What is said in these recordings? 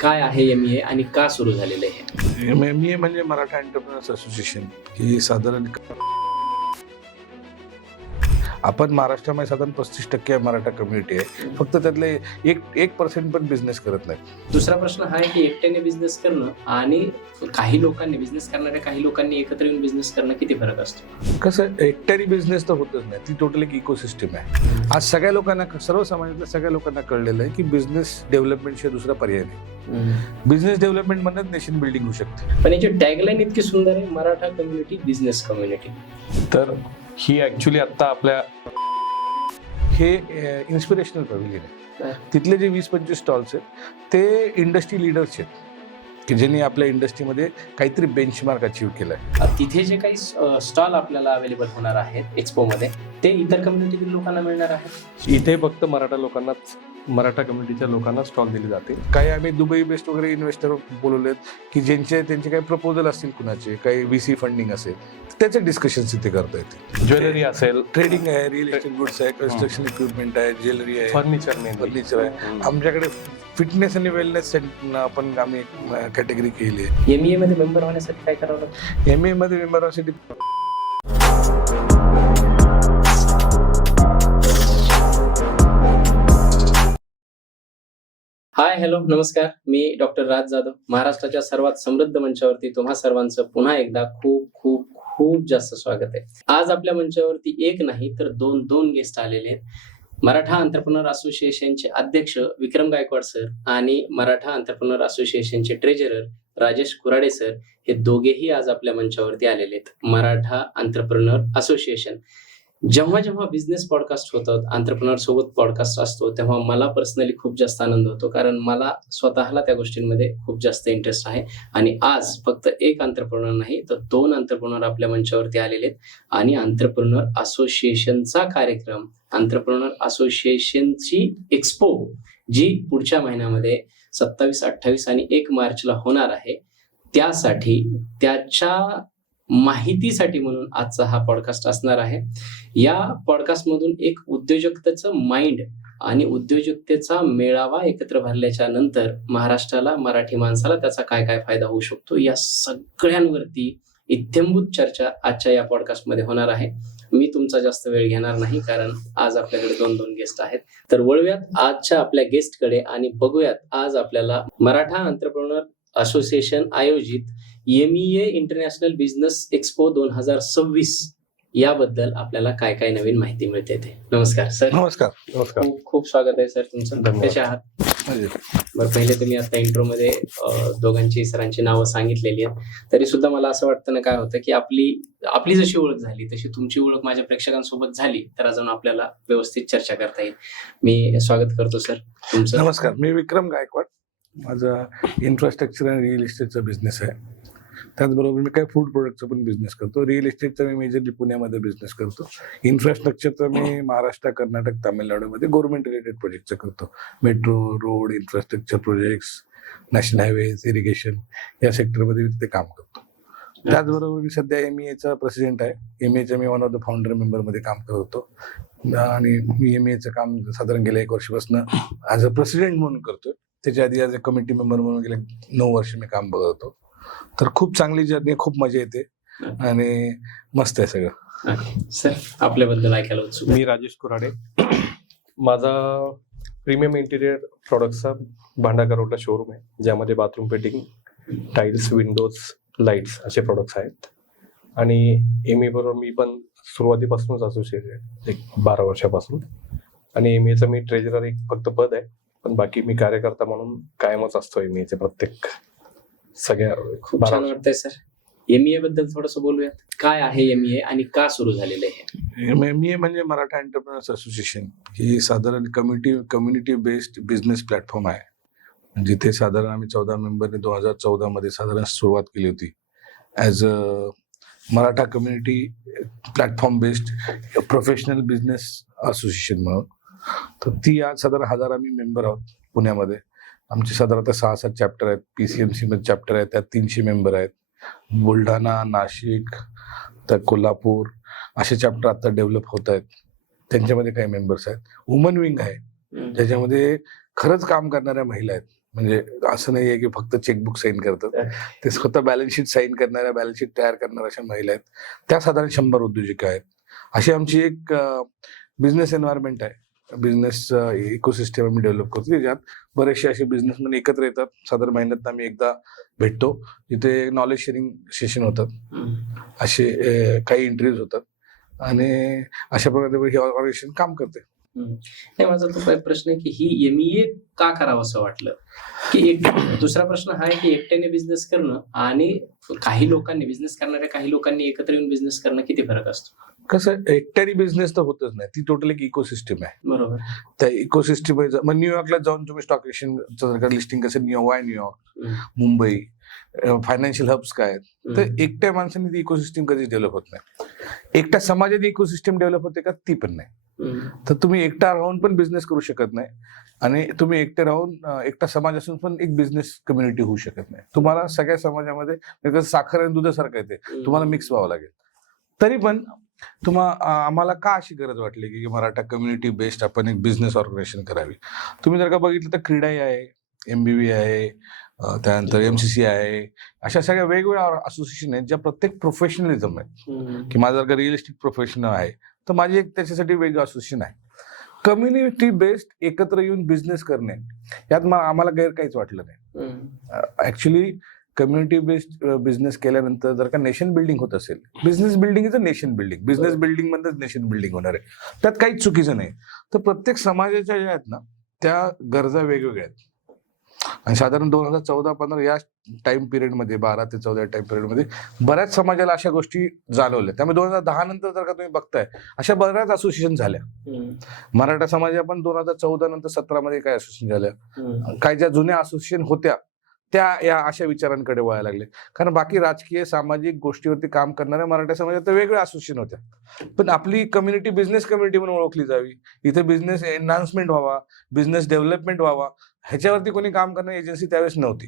काय आहे एमईए आणि का सुरू झालेलं आहे? एमईए म्हणजे मराठा एंटरप्रेनर्स असोसिएशन ही साधारण आपण महाराष्ट्रामध्ये साधारण 35% मराठा कम्युनिटी आहे. फक्त त्यातले 1% पण बिझनेस करत नाही. दुसरा प्रश्न हा आहे की एकट्याने बिझनेस करणं आणि काही लोकांनी बिझनेस करणाऱ्या काही लोकांनी एकत्र येऊन बिझनेस करणं किती फरक असतो? कसं एकट्याने बिझनेस तर होतच नाही, ती टोटल एक इकोसिस्टम आहे. आज सगळ्या लोकांना, सर्व समाजातल्या सगळ्या लोकांना कळलेलं आहे की बिझनेस डेव्हलपमेंटशिवाय दुसरा पर्याय नाही. बिझनेस डेव्हलपमेंट मधूनच नेशन बिल्डिंग होऊ शकते. पण याची टॅगलाईन इतकी सुंदर आहे, मराठा कम्युनिटी बिझनेस कम्युनिटी. तर ही ऍक्च्युली आता आपल्या हे इन्स्पिरेशनल पॅव्हिलियन आहे. तिथले जे 20-25 स्टॉल्स आहेत ते इंडस्ट्री लिडर्स आहेत की ज्यांनी आपल्या इंडस्ट्रीमध्ये काहीतरी बेंचमार्क अचीव्ह केलाय. तिथे जे काही स्टॉल आपल्याला अवेलेबल होणार आहेत एक्सपो मध्ये, ते इतर कम्युनिटीतील लोकांना मिळणार आहेत. इथे फक्त मराठा कम्युनिटीच्या लोकांना स्टॉल दिले जाते. काही आम्ही दुबई बेस्ड वगैरे इन्व्हेस्टर बोलवलेत की त्यांचे काही प्रपोजल असतील, कुणाचे काही VC फंडिंग असेल, त्याचे डिस्कशन्स इथे करता येतील. ज्वेलरी असेल, ट्रेडिंग आहे, रिअल एस्टेट गुड्स आहे, कन्स्ट्रक्शन इक्विपमेंट आहे, ज्वेलरी आहे, फर्निचर आहे. आमच्याकडे फिटनेस आणि वेलनेस पण आम्ही कॅटेगरी केली आहे. एमईए मध्ये मेंबर होण्यासाठी काय करावं लागतं? एमए मध्ये मेंबर होण्यासाठी हाय, हॅलो, नमस्कार. मी डॉक्टर राज जाधव. महाराष्ट्राच्या सर्वात समृद्ध मंचावरती तुम्हा सर्वांचं पुन्हा एकदा खूप खूप खूप जास्त स्वागत आहे. आज आपल्या मंचावरती एक नाही तर दोन गेस्ट आलेले आहेत. मराठा एंटरप्रेन्योर असोसिएशनचे अध्यक्ष विक्रम गायकवाड सर आणि मराठा एंटरप्रेन्योर असोसिएशनचे ट्रेजरर राजेश कुराडे सर, हे दोघेही आज आपल्या मंचावरती आलेले आहेत. मराठा एंटरप्रेन्योर असोसिएशन, जेव्हा बिझनेस पॉडकास्ट होतात, एंटरप्रेन्योर सोबत पॉडकास्ट असतो, तेव्हा मला पर्सनली खूप जास्त आनंद होतो, कारण मला स्वतःला त्या गोष्टींमध्ये खूप जास्त इंटरेस्ट आहे. आणि आज फक्त एक एंटरप्रेन्योर नाही तर 2 एंटरप्रेन्योर आपल्या मंचावरती आलेले आहेत. आणि एंटरप्रेन्योर असोसिएशनचा कार्यक्रम, एंटरप्रेन्योर असोसिएशनची एक्सपो, जी पुढच्या महिन्यामध्ये 27, 28 आणि 1 मार्चला होणार आहे, त्यासाठी, त्याच्या माहितीसाठी म्हणून आजचा हा पॉडकास्ट असणार आहे. या पॉडकास्ट मधून एक उद्योजकतेचं माइंड आणि उद्योजकतेचा मेळावा एकत्र भरल्याच्या नंतर महाराष्ट्राला, मराठी माणसाला त्याचा काय काय फायदा होऊ शकतो, या सगळ्यांवरती इत्थंभूत चर्चा आजच्या या पॉडकास्ट मध्ये होणार आहे. मी तुमचा जास्त वेळ घेणार नाही, कारण आज आपल्याकडे 2 गेस्ट आहेत. तर वळूयात आजच्या आपल्या गेस्टकडे आणि बघूयात आज आपल्याला मराठा एंटरप्रेन्योर असोसिएशन आयोजित एमईए इंटरनॅशनल बिझनेस एक्सपो 2026 याबद्दल आपल्याला काय काय नवीन माहिती मिळते ते. नमस्कार सर. नमस्कार. खूप खूप स्वागत आहे सर तुमचं. कसे आहात? बरं, पहिले तुम्ही आता इंट्रो मध्ये दोघांची सरांची नावं सांगितलेली आहेत, तरी सुद्धा मला असं वाटतं ना, काय होतं की आपली जशी ओळख झाली तशी तुमची ओळख माझ्या प्रेक्षकांसोबत झाली तर अजून आपल्याला व्यवस्थित चर्चा करता येईल. मी स्वागत करतो सर तुमचं. नमस्कार, मी विक्रम गायकवाड. माझा इन्फ्रास्ट्रक्चर आणि रिअल इस्टेटचा बिझनेस आहे. त्याचबरोबर मी काही फूड प्रोडक्टचा पण बिझनेस करतो. रिअल इस्टेटचा मी मेजरली पुण्यामध्ये बिझनेस करतो. इन्फ्रास्ट्रक्चरचा मी महाराष्ट्र, कर्नाटक, तामिळनाडूमध्ये गव्हर्नमेंट रिलेटेड प्रोजेक्टचं करतो. Metro, road, infrastructure projects, national highways, irrigation या सेक्टरमध्ये मी तिथे काम करतो. त्याचबरोबर मी सध्या एमईएचा प्रेसिडेंट आहे. एमईएच्या मी वन ऑफ द फाउंडर मेंबरमध्ये काम करत होतो आणि मी एमईएचं काम साधारण गेल्या 1 वर्षापासून ॲज अ प्रेसिडेंट म्हणून करतोय. त्याच्या आधी ॲज अ कमिटी मेंबर म्हणून गेल्या 9 वर्ष मी काम बघत होतो. तर खूप चांगली जर्नी, खूप मजा येते आणि मस्त आहे सगळं. सर, आपल्याबद्दल ऐकायला उत्सुक. मी राजेश कुराडे. माझा प्रीमियम इंटिरियर प्रोडक्टचा भांडारकर रोडला शोरूम आहे, ज्यामध्ये bathroom fitting, tiles, Windows, lights असे प्रोडक्ट्स आहेत. आणि एमई बरोबर मी पण सुरुवातीपासूनच असोसिएटेड आहे, 12 वर्षापासून. आणि एमईचं मी ट्रेजरर एक फक्त पद आहे, पण बाकी मी कार्यकर्ता म्हणून कायमच असतो एमईचे प्रत्येक सगळ्या. खूप छान वाटतंय सर. एमईए बद्दल थोडस बोलूयात. काय आहे एमईए आणि का सुरू झालेलं आहे? एमईए म्हणजे मराठा एंटरप्रेन्योर्स असोसिएशन ही साधारण कम्युनिटी बेस्ड बिझनेस प्लॅटफॉर्म आहे, जिथे साधारण आम्ही 14 मेंबरने 2014 मध्ये साधारण सुरुवात केली होती as a Maratha community platform based professional business association म्हणून. तर ती आज साधारण 1000 आम्ही मेंबर आहोत पुण्यामध्ये. आमचे साधारणतः 6-7 चॅप्टर आहेत. PCMC मध्ये चॅप्टर आहेत, त्यात 300 मेंबर आहेत. बुलढाणा, नाशिक, तर कोल्हापूर असे चॅप्टर आता डेव्हलप होत आहेत. त्यांच्यामध्ये काही मेंबर्स आहेत. वुमन विंग आहे, ज्याच्यामध्ये खरंच काम करणाऱ्या महिला आहेत. म्हणजे असं नाहीये की फक्त चेकबुक साईन करतात, ते स्वतः बॅलन्स शीट साईन करणाऱ्या, बॅलन्स शीट तयार करणाऱ्या अशा महिला आहेत. त्या साधारण 100 उद्योजिका आहेत. अशी आमची एक बिझनेस एन्व्हायरमेंट आहे, बिझनेस इकोसिस्टम आम्ही डेव्हलप करतो, की ज्यात बरेचसे असे बिझनेसमॅन एकत्र येतात. साधारण महिन्यात आम्ही एकदा भेटतो, जिथे नॉलेज शेअरिंग सेशन होतात, असे काही इंटरव्ह्यूज होतात आणि अशा प्रकारे हे ऑर्गनायझेशन काम करते. नाही, माझा तो प्रश्न आहे की ही MEA का करावं असं वाटलं, की एक दुसरा प्रश्न हा आहे की एकट्याने बिझनेस करणं आणि काही लोकांनी बिझनेस करणाऱ्या काही लोकांनी एकत्र येऊन बिझनेस करणं किती फरक असतो? कसं एकट्याने बिझनेस तर होतच नाही, ती टोटल एक इकोसिस्टम आहे. बरोबर. त्या इकोसिस्टम मग न्यूयॉर्कला जाऊन तुम्ही स्टॉक एक्सचेंज लिस्टिंग कसं न्यूयॉर्क, मुंबई, फायनान्शियल हब्स काय आहेत, तर एकट्या माणसाने ती इकोसिस्टम कधीच डेव्हलप होत नाही. एकट्या समाजात इकोसिस्टम डेव्हलप होते का? ती पण नाही. तर तुम्ही एकटा राहून पण बिझनेस करू शकत नाही आणि तुम्ही एकटे राहून एकटा समाज असून पण एक बिझनेस कम्युनिटी होऊ शकत नाही. तुम्हाला सगळ्या समाजामध्ये साखर आणि दुधासारखं येते, तुम्हाला मिक्स व्हावं लागेल. तरी पण आम्हाला का अशी गरज वाटली की मराठा कम्युनिटी बेस्ड आपण एक बिझनेस ऑर्गनायझेशन करावी? तुम्ही जर का बघितलं तर क्रीडाई आहे, MBB आहे, त्यानंतर MCC आहे, अशा सगळ्या वेगवेगळ्या असोसिएशन आहेत ज्या प्रत्येक प्रोफेशनलिझम आहे. की माझं जर का रिअल इस्टेट प्रोफेशन आहे तर माझी एक त्याच्यासाठी वेगळं असोसिएशन आहे. कम्युनिटी बेस्ड एकत्र येऊन बिझनेस करणे यात आम्हाला गैर काहीच वाटलं नाही. ऍक्च्युली कम्युनिटी बेस्ड बिझनेस केल्यानंतर जर का नेशन बिल्डिंग होत असेल, business building is a nation building, business building मध्येच नेशन बिल्डिंग होणार आहे, त्यात काहीच चुकीचं नाही. तर प्रत्येक समाजाच्या ज्या आहेत ना त्या गरजा वेगवेगळ्या आहेत आणि साधारण 2014-15 या टाइम पिरियडमध्ये, 12 ते 14 टाइम पिरियडमध्ये बऱ्याच समाजाला अशा गोष्टी जाणवल्या. त्यामुळे 2010 नंतर जर का तुम्ही बघताय अशा बऱ्याच असोसिएशन झाल्या. मराठा समाज पण 2014 नंतर 17 मध्ये काय असोसिएशन झाल्या, काय ज्या जुन्या असोसिएशन होत्या त्या या अशा विचारांकडे वळायला लागले. कारण बाकी राजकीय सामाजिक गोष्टीवरती काम करणाऱ्या मराठा समाजात तर वेगळ्या असोसिएशन होत्या, पण आपली कम्युनिटी बिझनेस कम्युनिटी म्हणून ओळखली जावी, इथे बिझनेस एनहान्समेंट व्हावा, बिझनेस डेव्हलपमेंट व्हावा, ह्याच्यावरती कोणी काम करणारी एजन्सी त्यावेळेस नव्हती.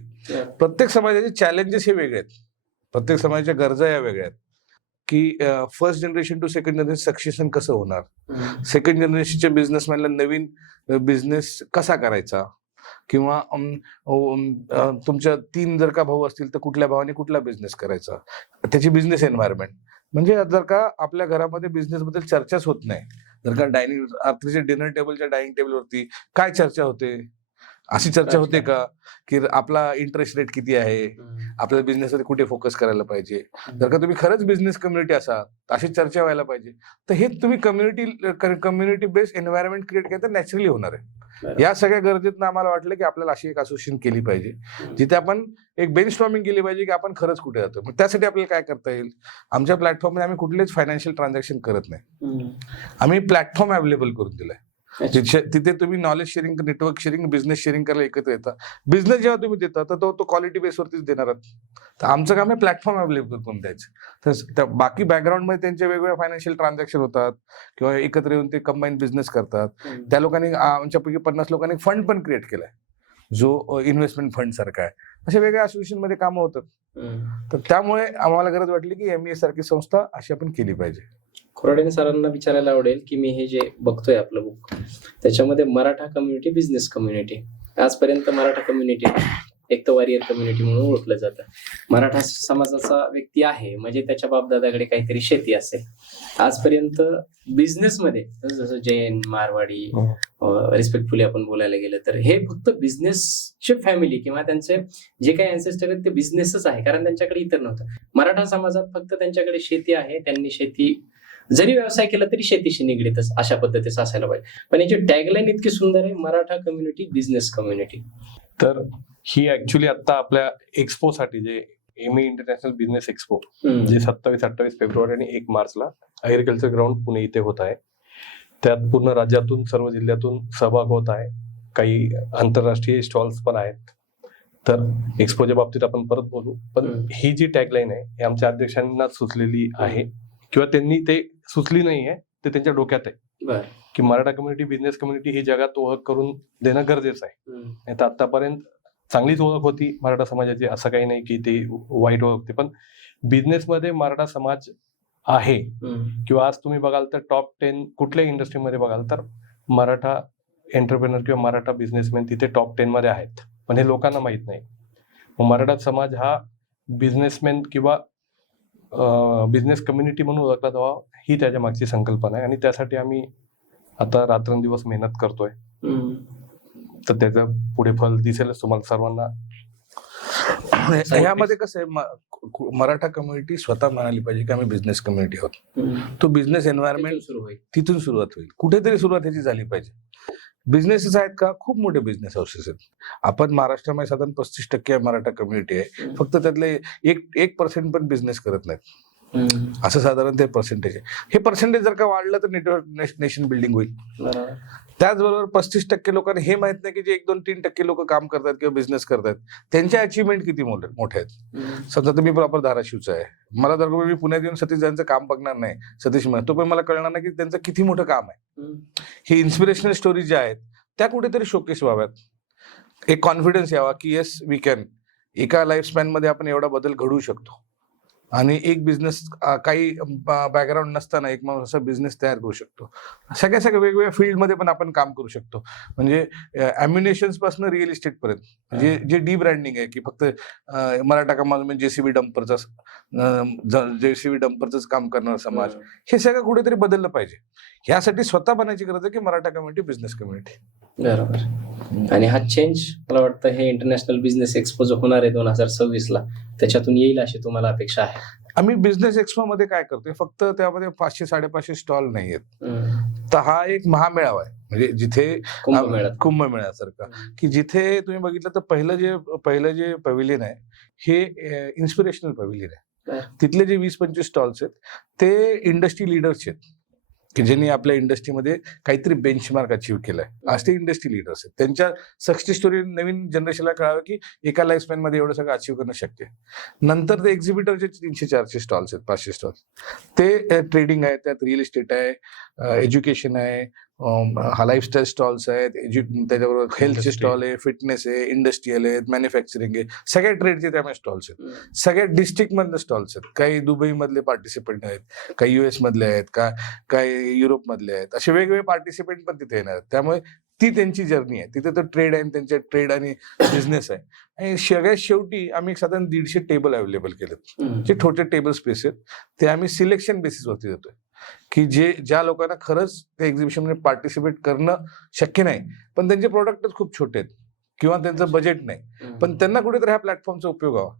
प्रत्येक समाजाचे चॅलेंजेस हे वेगळे आहेत, प्रत्येक समाजाच्या गरजा या वेगळ्या आहेत. की first generation to second generation succession कसं होणार, सेकंड जनरेशनच्या बिझनेसमॅनला नवीन बिझनेस कसा करायचा, किंवा तुमच्या 3 जर का भाऊ असतील तर कुठल्या भावाने कुठला बिझनेस करायचा, त्याची बिझनेस एन्व्हायरमेंट. म्हणजे जर का आपल्या घरामध्ये बिझनेस बद्दल चर्चाच होत नाही, जर का रात्रीच्या डिनर टेबलच्या डायनिंग टेबलवरती काय चर्चा होते, अशी चर्चा होते का की आपला इंटरेस्ट रेट किती आहे, आपल्या बिझनेसमध्ये कुठे फोकस करायला पाहिजे. जर का तुम्ही खरंच बिझनेस कम्युनिटी असाल तर अशी चर्चा व्हायला पाहिजे. तर हे तुम्ही कम्युनिटी बेस्ड एन्व्हायरमेंट क्रिएट केलं तर नॅचरली होणार आहे. या सगळ्या गरजेतनं आम्हाला वाटलं की आपल्याला अशी एक असोसिएशन केली पाहिजे जिथे आपण एक ब्रेनस्टॉर्मिंग केली पाहिजे की आपण खरंच कुठे जातो. मग त्यासाठी आपल्याला काय करता येईल, आमच्या प्लॅटफॉर्ममध्ये आम्ही कुठलेच फायनान्शियल ट्रान्झॅक्शन करत नाही, आम्ही प्लॅटफॉर्म अवेलेबल करून दिलाय. तिथे तुम्ही knowledge sharing, network sharing, business sharing करायला एकत्र येतात. बिझनेस जेव्हा तुम्ही देता तर तो क्वालिटी बेसवरतीच देणार आहात. तर आमचं काम आहे प्लॅटफॉर्म अवेलेबल करून द्यायचं. तर बाकी बॅकग्राऊंडमध्ये त्यांचे वेगवेगळे फायनान्शियल ट्रान्झॅक्शन होतात किंवा एकत्र येऊन ते कंबाईन बिझनेस करतात. त्या लोकांनी आमच्यापैकी 50 लोकांनी फंड पण क्रिएट केलाय जो इन्व्हेस्टमेंट फंड सारखा आहे. अशा वेगळ्या असोसिएशन मध्ये कामं होतात. तर त्यामुळे आम्हाला गरज वाटली की MEA सारखी संस्था अशी आपण केली पाहिजे. खोराडे सरांना विचारायला आवडेल की मी हे जे बघतोय आपलं बुक, त्याच्यामध्ये मराठा कम्युनिटी, बिझनेस कम्युनिटी, आजपर्यंत मराठा कम्युनिटी एक तर वॉरियर कम्युनिटी म्हणून ओळखलं जातं. मराठा समाजाचा व्यक्ती आहे म्हणजे त्याच्या बापदादाकडे काहीतरी शेती असेल. आजपर्यंत बिझनेसमध्ये जसं जैन, मारवाडी, रिस्पेक्टफुली आपण बोलायला गेलं तर हे फक्त बिझनेसचे फॅमिली किंवा त्यांचे जे काही अँसेस्टर आहेत ते बिझनेसच आहे, कारण त्यांच्याकडे इतर नव्हतं. मराठा समाजात फक्त त्यांच्याकडे शेती आहे, त्यांनी शेती जरी व्यवसाय केला तरी शेतीशी निगडीतच अशा पद्धतीचं असायला पाहिजे. पण याची टॅगलाईन इतकी सुंदर आहे, मराठा कम्युनिटी, बिझनेस कम्युनिटी. तर ही ऍक्च्युली आता आपल्या एक्सपोसाठी जे MEA इंटरनॅशनल बिझनेस एक्सपो जे 27-28 फेब्रुवारी आणि 1 मार्चला ऍग्रिकल्चर ग्राउंड पुणे इथे होत आहे, त्यात पूर्ण राज्यातून, सर्व जिल्ह्यातून सहभाग होत आहे. काही आंतरराष्ट्रीय स्टॉल्स पण आहेत. तर एक्सपोच्या बाबतीत आपण परत बोलू, पण ही जी टॅगलाईन आहे ही आमच्या अध्यक्षांना सुचलेली आहे किंवा त्यांनी ते सुचली नाही आहे, ते त्यांच्या डोक्यात आहे की मराठा कम्युनिटी, बिझनेस कम्युनिटी ही जगात ओळख करून देणं गरजेचं आहे. नाही तर आतापर्यंत चांगलीच ओळख होती मराठा समाजाची, असं काही नाही की ते वाईट ओळख होती, पण बिझनेसमध्ये मराठा समाज आहे. किंवा आज तुम्ही बघाल तर टॉप 10 कुठल्या इंडस्ट्रीमध्ये बघाल तर मराठा एंटरप्रेनर किंवा मराठा बिझनेसमॅन तिथे टॉप 10 मध्ये आहेत. पण हे लोकांना माहीत नाही. मग मराठा समाज हा बिझनेसमॅन किंवा बिझनेस कम्युनिटी म्हणून ओळखला जावा ही त्याच्या मागची संकल्पना आहे, आणि त्यासाठी आम्ही आता रात्रंदिवस मेहनत करतोय. तर त्याचं पुढे फल दिसेलच तुम्हाला सर्वांना. ह्यामध्ये कसं आहे, मराठा कम्युनिटी स्वतः म्हणाली पाहिजे की आम्ही बिझनेस कम्युनिटी आहोत. तो बिझनेस एन्व्हायरमेंट सुरू होईल. तिथून सुरुवात होईल. कुठेतरी सुरुवात ह्याची झाली पाहिजे. बिझनेसेस आहेत का, खूप मोठे बिझनेस हाऊसेस आहेत. आपण महाराष्ट्रामध्ये साधारण 35% मराठा कम्युनिटी आहे. फक्त त्यातले 1% पण बिझनेस करत नाहीत. असं साधारण ते पर्सेंटेज आहे. हे पर्सेंटेज जर का वाढलं तर नेटवर्क नेशन बिल्डिंग होईल. त्याचबरोबर 35% लोकांना हे माहित नाही की जे 1-2-3% लोक काम करतात किंवा बिझनेस करतात त्यांच्या अचिव्हमेंट किती मोठे आहेत. समजा तुम्ही प्रॉपर धाराशिवचा आहे, मला जर मी पुण्यात येऊन सतीश यांचं काम बघणार नाही, सतीश म्हणा, तो पण मला कळणार नाही की त्यांचं किती मोठं काम आहे. हे इन्स्पिरेशनल स्टोरीज ज्या आहेत त्या कुठेतरी शोकेस व्हाव्यात. एक कॉन्फिडन्स यावा की येस वी कॅन. एका लाईफ स्पॅन मध्ये आपण एवढा बदल घडवू शकतो. आणि एक बिझनेस काही बॅकग्राऊंड नसताना एक माणूस असा बिझनेस तयार करू शकतो. सगळ्या वेगवेगळ्या फील्डमध्ये पण आपण काम करू शकतो. म्हणजे अम्युनेशन्स पासून रिअल इस्टेट पर्यंत, म्हणजे जे डी ब्रँडिंग आहे की फक्त मराठा समाज म्हणजे जेसीबी डंपरच काम करणारा समाज, हे सगळं कुठेतरी बदललं पाहिजे. ह्यासाठी स्वतः बनायची गरज आहे की मराठा कम्युनिटी बिझनेस कम्युनिटी. बरोबर. आणि हा चेंज मला वाटतं हे इंटरनॅशनल बिझनेस एक्सपो जो होणार आहे 2026 ला, त्याच्यातून येईल अशी तुम्हाला अपेक्षा आहे? आम्ही बिझनेस एक्सपो मध्ये काय करतोय, फक्त त्यामध्ये 500-550 स्टॉल नाही आहेत. तर हा एक महामेळावा आहे, म्हणजे जिथे कुंभमेळ्यासारखा, की जिथे तुम्ही बघितलं तर पहिलं जे पॅव्हिलियन आहे हे इन्स्पिरेशनल पॅव्हिलियन आहे. तिथले जे 20-25 स्टॉल्स आहेत ते इंडस्ट्री लिडर्स आहेत की ज्यांनी आपल्या इंडस्ट्रीमध्ये काहीतरी बेंचमार्क अचीव्ह केलाय. आज ते इंडस्ट्री लिडर्स आहेत. त्यांच्या सक्सेस स्टोरी नवीन जनरेशनला कळावं की एका लाईफ स्पॅन मध्ये एवढं सगळं अचीव्ह करणं शक्य आहे. नंतर ते एक्झिबिटरचे 300-400 स्टॉल्स आहेत, 500 स्टॉल्स. ते ट्रेडिंग आहे, त्यात रिअल इस्टेट आहे, एज्युकेशन आहे, हा लाईफस्टाईल स्टॉल्स आहेत, त्याच्याबरोबर हेल्थचे स्टॉल आहे, फिटनेस आहे, इंडस्ट्रियल आहेत, मॅन्युफॅक्चरिंग आहे, सगळ्या ट्रेडचे त्यामध्ये स्टॉल्स आहेत. सगळ्या डिस्ट्रिक्ट मधले स्टॉल्स आहेत. काही दुबई मधले पार्टिसिपेंट आहेत, काही US मधले आहेत, काही युरोप मधले आहेत. असे वेगवेगळे पार्टिसिपेंट पण तिथे येणार आहेत. त्यामुळे ती त्यांची जर्नी आहे. तिथे तर ट्रेड आहे, त्यांच्या ट्रेड आणि बिझनेस आहे. आणि सगळ्यात शेवटी आम्ही साधारण 150 टेबल अवेलेबल केलेत, जे छोटे टेबल स्पेस आहेत. ते आम्ही सिलेक्शन बेसिसवरती देतोय की ज्या लोकांना खरंच त्या एक्झिबिशन मध्ये पार्टिसिपेट करणं शक्य नाही, पण त्यांचे प्रोडक्टच खूप छोटे आहेत किंवा त्यांचं बजेट नाही, पण त्यांना कुठेतरी ह्या प्लॅटफॉर्मचा उपयोग व्हावा.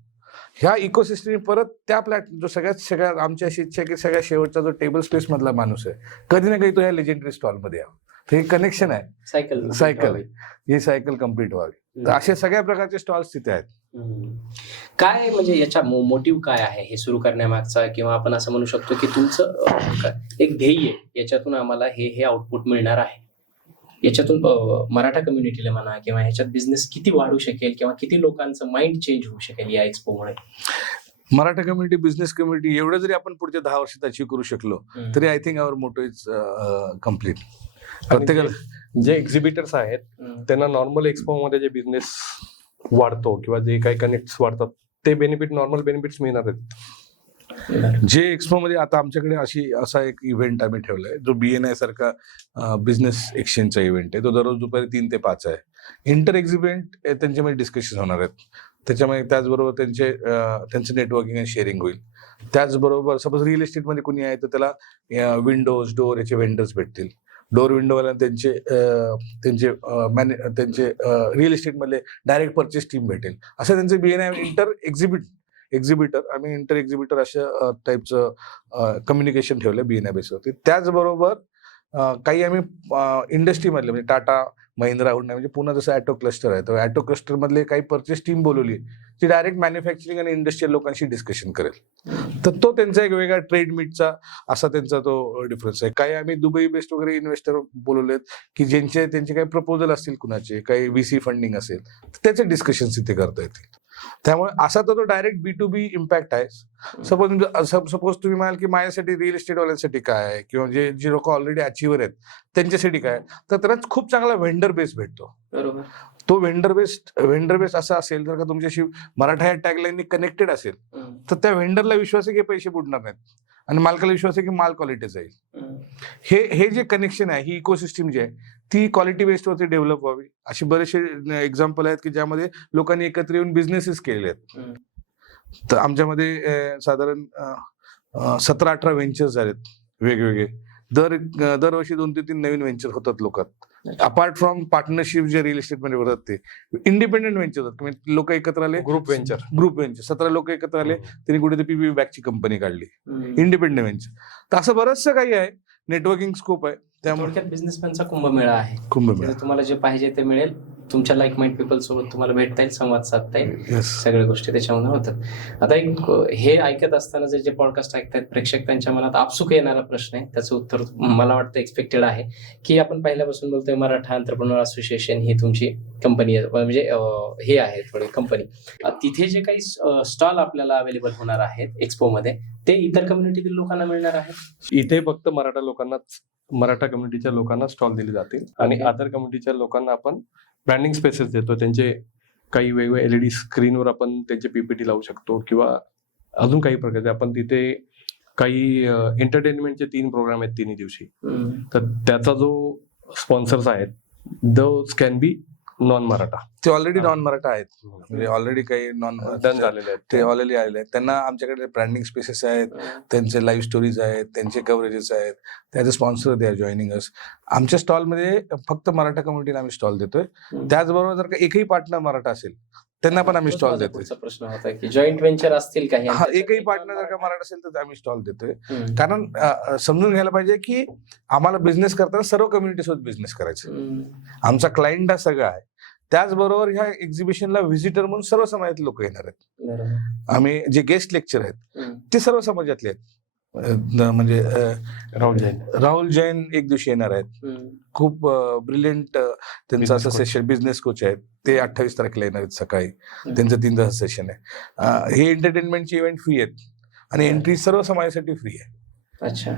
ह्या इकोसिस्टम परत त्या जो सगळ्यात आमची अशी इच्छा आहे की सगळ्यात शेवटचा जो टेबल स्पेस मधला माणूस आहे कधी ना कधी तो ह्या लेजेंडरी स्टॉल मध्ये यावा. हे कनेक्शन आहे, सायकल ही सायकल कम्प्लीट व्हावी. तर अशा सगळ्या प्रकारचे स्टॉल्स तिथे आहेत. काय म्हणजे याचा मोटिव्ह काय आहे हे सुरू करण्यामागचा, किंवा आपण असं म्हणू शकतो की तुमचं एक ध्येय, याच्यातून आम्हाला हे आउटपुट मिळणार आहे, याच्यातून मराठा कम्युनिटीला म्हणा किंवा ह्याच्यात बिझनेस किती वाढू शकेल किंवा किती लोकांचं माइंड चेंज होऊ शकेल या एक्सपोमुळे? मराठा कम्युनिटी बिझनेस कम्युनिटी एवढं जरी आपण पुढच्या 10 वर्षात अचीव्ह करू शकलो तरी I think our motto is complete. प्रत्येकाला जे एक्झिबिटर्स आहेत त्यांना नॉर्मल एक्सपो मध्ये जे बिझनेस वाढतो किंवा जे काही कनेक्ट वाढतात ते नॉर्मल बेनिफिट्स मिळणार आहेत. जे एक्सपो मध्ये आता आमच्याकडे असा एक इव्हेंट आम्ही ठेवलाय जो BNI सारखा बिझनेस एक्सचेंजचा इव्हेंट आहे. तो दररोज दुपारी 3 ते 5 आहे. इंटर एक्झिबिट त्यांच्यामध्ये डिस्कशन होणार आहेत. त्याच्यामुळे त्याचबरोबर त्यांचं नेटवर्किंग आणि शेअरिंग होईल. त्याचबरोबर सपोज रिअल इस्टेटमध्ये कोणी आहे तर त्याला विंडोज डोअर याचे वेंडर्स भेटतील. डोअर विंडोवाला त्यांचे रिअल इस्टेट मधले डायरेक्ट परचेस टीम भेटेल. असं त्यांचे BNI इंटर एक्झिबिटर आम्ही इंटर एक्झिबिटर अशा टाईपचं कम्युनिकेशन ठेवलं BNI बेसवरती. त्याचबरोबर काही आम्ही इंडस्ट्रीमधले म्हणजे टाटा महिंद्रा म्हणजे पुन्हा जसं ॲटो क्लस्टर आहे तर ॲटो क्लस्टर मधले काही परचेस टीम बोलवली जी डायरेक्ट मॅन्युफॅक्चरिंग आणि इंडस्ट्रियल लोकांशी डिस्कशन करेल. तर तो त्यांचा एक वेगळा ट्रेड मीटचा असा त्यांचा तो डिफरन्स आहे. काही आम्ही दुबई बेस्ड वगैरे इन्व्हेस्टर बोलवलेत की त्यांचे काही प्रपोजल असतील कुणाचे, काही VC फंडिंग असेल त्याचे डिस्कशन्स इथे करता येतील. त्यामुळे असा तर तो डायरेक्ट B2B इम्पॅक्ट आहे. सपोज तुम्ही म्हणाल की माझ्यासाठी रिअल इस्टेटवाल्यांसाठी काय आहे किंवा जे लोक ऑलरेडी अचिव्हर आहेत त्यांच्यासाठी काय, तर त्यांना खूप चांगला व्हेंडर बेस भेटतो. बरोबर. तो व्हेंडर बेस असा असेल जर का तुमच्याशी मराठा या टॅगलाईननी कनेक्टेड असेल तर त्या व्हेंडरला विश्वास आहे की पैसे बुडणार नाहीत आणि मालकाला विश्वास आहे की माल क्वालिटी जाईल. हे जे कनेक्शन आहे, ही इकोसिस्टम जी आहे ती क्वालिटी बेस्डवरती डेव्हलप व्हावी. अशी बरेचसे एक्झाम्पल आहेत की ज्यामध्ये लोकांनी एकत्र येऊन बिझनेसेस केलेले आहेत. तर आमच्यामध्ये साधारण 17-18 व्हेंचर्स झालेत वेगवेगळे. दरवर्षी 2 ते 3 नवीन व्हेंचर होतात लोकात. अपार्ट फ्रॉम पार्टनरशिप जे रिअल इस्टेटमध्ये होतात ते इंडिपेंडेंट व्हेंचर होतात. लोक एकत्र आले, ग्रुप व्हेंचर 17 लोक एकत्र आले, त्यांनी कुठे पीपीपी बॅकची कंपनी काढली, इंडिपेंडेंट व्हेंचर. तर असं बरंचसं काही आहे, नेटवर्किंग स्कोप आहे. त्यामुळे थोडक्यात बिझनेसमॅनचा कुंभमेळा आहे. कुंभमेळा. तुम्हाला जे पाहिजे ते मिळेल, तुमच्या लाईक माइंड पीपल सोबत तुम्हाला भेटता येईल, संवाद साधता येईल, Yes. सगळ्या गोष्टी त्याच्यामध्ये होतात. आता एक हे ऐकत असताना जे पॉडकास्ट ऐकतायत प्रेक्षक, त्यांच्या मनात आपसुक येणारा प्रश्न आहे, त्याचं उत्तर मला वाटतं एक्सपेक्टेड आहे. की आपण पहिल्यापासून बोलतोय मराठा एंटरप्रेन्योर असोसिएशन ही तुमची कंपनी म्हणजे हे आहे थोडी कंपनी. तिथे जे काही स्टॉल आपल्याला अवेलेबल होणार आहेत एक्सपो मध्ये, ते इतर कम्युनिटीतील लोकांना मिळणार आहेत? इथे फक्त मराठा कम्युनिटीच्या लोकांना स्टॉल दिले जातील आणि Okay. अदर कम्युनिटीच्या लोकांना आपण ब्रँडिंग स्पेसेस देतो. त्यांचे काही वेगवेगळे LED स्क्रीनवर आपण त्यांचे पीपीटी लावू शकतो किंवा अजून काही प्रकारचे. आपण तिथे काही एंटरटेनमेंटचे 3 प्रोग्राम आहेत 3 दिवशी. तर त्याचा जो स्पॉन्सर्स आहेत those can be non Maratha. ते ऑलरेडी नॉन मराठा आहेत, म्हणजे ऑलरेडी काही नॉन डन झालेले आहेत ते ऑलरेडी आलेले आहेत. त्यांना आमच्याकडे ब्रँडिंग स्पेसेस आहेत, त्यांचे लाईव्ह स्टोरीज आहेत, त्यांचे कव्हरेजेस आहेत, त्याचे स्पॉन्सर दे आर जॉईनिंग अस. आमच्या स्टॉलमध्ये फक्त मराठा कम्युनिटीला आम्ही स्टॉल देतोय. त्याचबरोबर जर का एकही पार्टनर मराठा असेल त्यांना पण आम्ही स्टॉल देतोय. पुढचा प्रश्न होता की जॉईंट व्हेंचर असतील काही? हा, एकही पार्टनर जर का मराठा असेल तर आम्ही स्टॉल देतोय. कारण समजून घ्यायला पाहिजे की आम्हाला बिझनेस करताना सर्व कम्युनिटी सोबत बिझनेस करायचा. आमचा क्लायंट हा सगळा आहे. त्याचबरोबर ह्या एक्झिबिशनला व्हिजिटर म्हणून सर्व समाजातले लोक येणार आहेत. आम्ही जे गेस्ट लेक्चर आहेत ते सर्व समाजातले आहेत. म्हणजे राहुल जैन एक दिवशी येणार आहेत. खूप ब्रिलियंट त्यांचं असं सेशन, बिझनेस कोच आहेत. ते 28 तारखेला येणार आहेत सकाळी. त्यांचं 3 तास सेशन आहे. हे एंटरटेनमेंटचे इव्हेंट फ्री आहेत आणि एंट्री सर्व समाजासाठी फ्री आहे. अच्छा,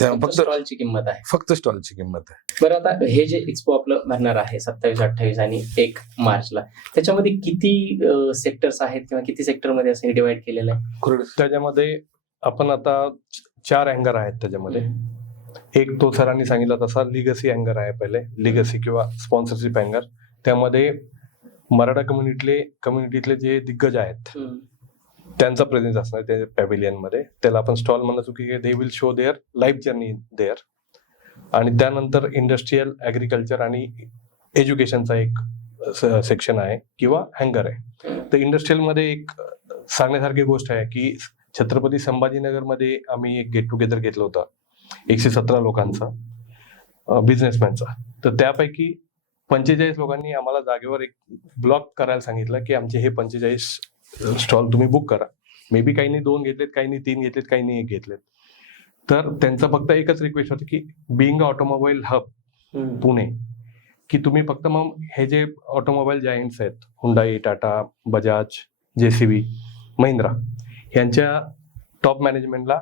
फक्त स्टॉलची किंमत आहे. फक्त स्टॉलची किंमत आहे. बरं, आता हे जे एक्सपो आपलं भरणार आहे 27, 28 आणि 1 मार्चला, त्याच्यामध्ये किती सेक्टर्स आहेत किंवा किती सेक्टरमध्ये असं हे डिवाइड केलेलं आहे? त्याच्यामध्ये आपण आता 4 अँगर आहेत त्याच्यामध्ये. एक तो सरांनी सांगितला तसा लिगसी अँगर आहे. पहिले लिगसी किंवा स्पॉन्सरशिप अँगर. त्यामध्ये मराठा कम्युनिटीतले जे दिग्गज आहेत त्यांचा प्रेझेन्स असणार त्या पॅव्हिलियन मध्ये. त्याला आपण स्टॉल म्हणतो की they will show their life journey there. आणि त्यानंतर इंडस्ट्रीयल, ऍग्रिकल्चर आणि एज्युकेशनचा एक सेक्शन आहे किंवा हँगर आहे. तर इंडस्ट्रीयल मध्ये एक सांगण्यासारखी गोष्ट आहे की छत्रपती संभाजीनगरमध्ये आम्ही एक गेट टुगेदर घेतलं होतं 117 लोकांचा, बिझनेसमॅनचा. तर त्यापैकी 45 लोकांनी आम्हाला जागेवर एक ब्लॉक करायला सांगितलं की आमचे हे 45 स्टॉल तुम्ही बुक करा. मे बी काहींनी 2 घेतलेत, काहींनी 3 घेतलेत, काहींनी 1 घेतलेत. तर त्यांचा फक्त एकच रिक्वेस्ट होती की बिईंग ऑटोमोबाईल हब पुणे, की तुम्ही फक्त मग हे जे ऑटोमोबाईल जायंट्स आहेत, हुंडाई, टाटा, बजाज, JCB, महिंद्रा, यांच्या टॉप मॅनेजमेंटला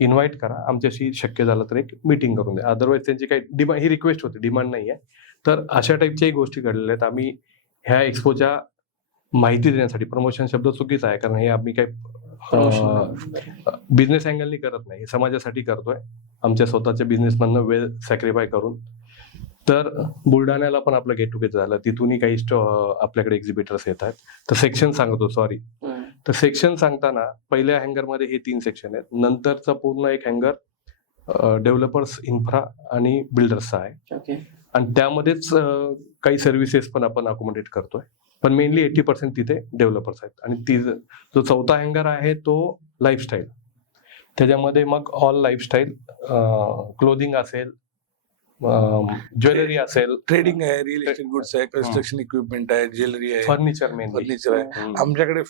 इन्व्हाइट करा. आमच्याशी शक्य झालं तर एक मीटिंग करून द्या. अदरवाईज त्यांची काही डिमांड, ही रिक्वेस्ट होती, डिमांड नाही आहे. तर अशा टाईपच्याही गोष्टी घडलेल्या आहेत. आम्ही ह्या एक्सपोच्या माहिती देण्यासाठी, प्रमोशन शब्द चुकीचा आहे कारण हे आम्ही काही बिझनेस अँगलनी करत नाही, समाजासाठी करतोय, आमच्या स्वतःच्या बिझनेसमधनं वेळ सॅक्रिफाय करून. तर बुलढाण्याला पण आपलं गेट टुगेदर झालं, तिथूनही काही आपल्याकडे एक्झिबिटर्स येत आहेत. तर सेक्शन सांगतो, सॉरी. तर सेक्शन सांगताना पहिल्या हँगरमध्ये हे 3 सेक्शन आहेत. नंतरचा पूर्ण एक हँगर डेव्हलपर्स, इन्फ्रा आणि बिल्डर्सचा आहे. आणि त्यामध्येच काही सर्व्हिसेस पण आपण अकोमोडेट करतोय. पण मेनली 80% तिथे डेव्हलपर्स आहेत. आणि जो 4था हँगर आहे तो लाईफस्टाईल. त्याच्यामध्ये मग ऑल लाईफस्टाईल, क्लोदिंग असेल, ज्वेलरी असेल, ट्रेडिंग आहे, रिअल इस्टेट गुड्स आहे, कन्स्ट्रक्शन इक्विपमेंट आहे, ज्वेलरी आहे, फर्निचर आहे. आमच्याकडे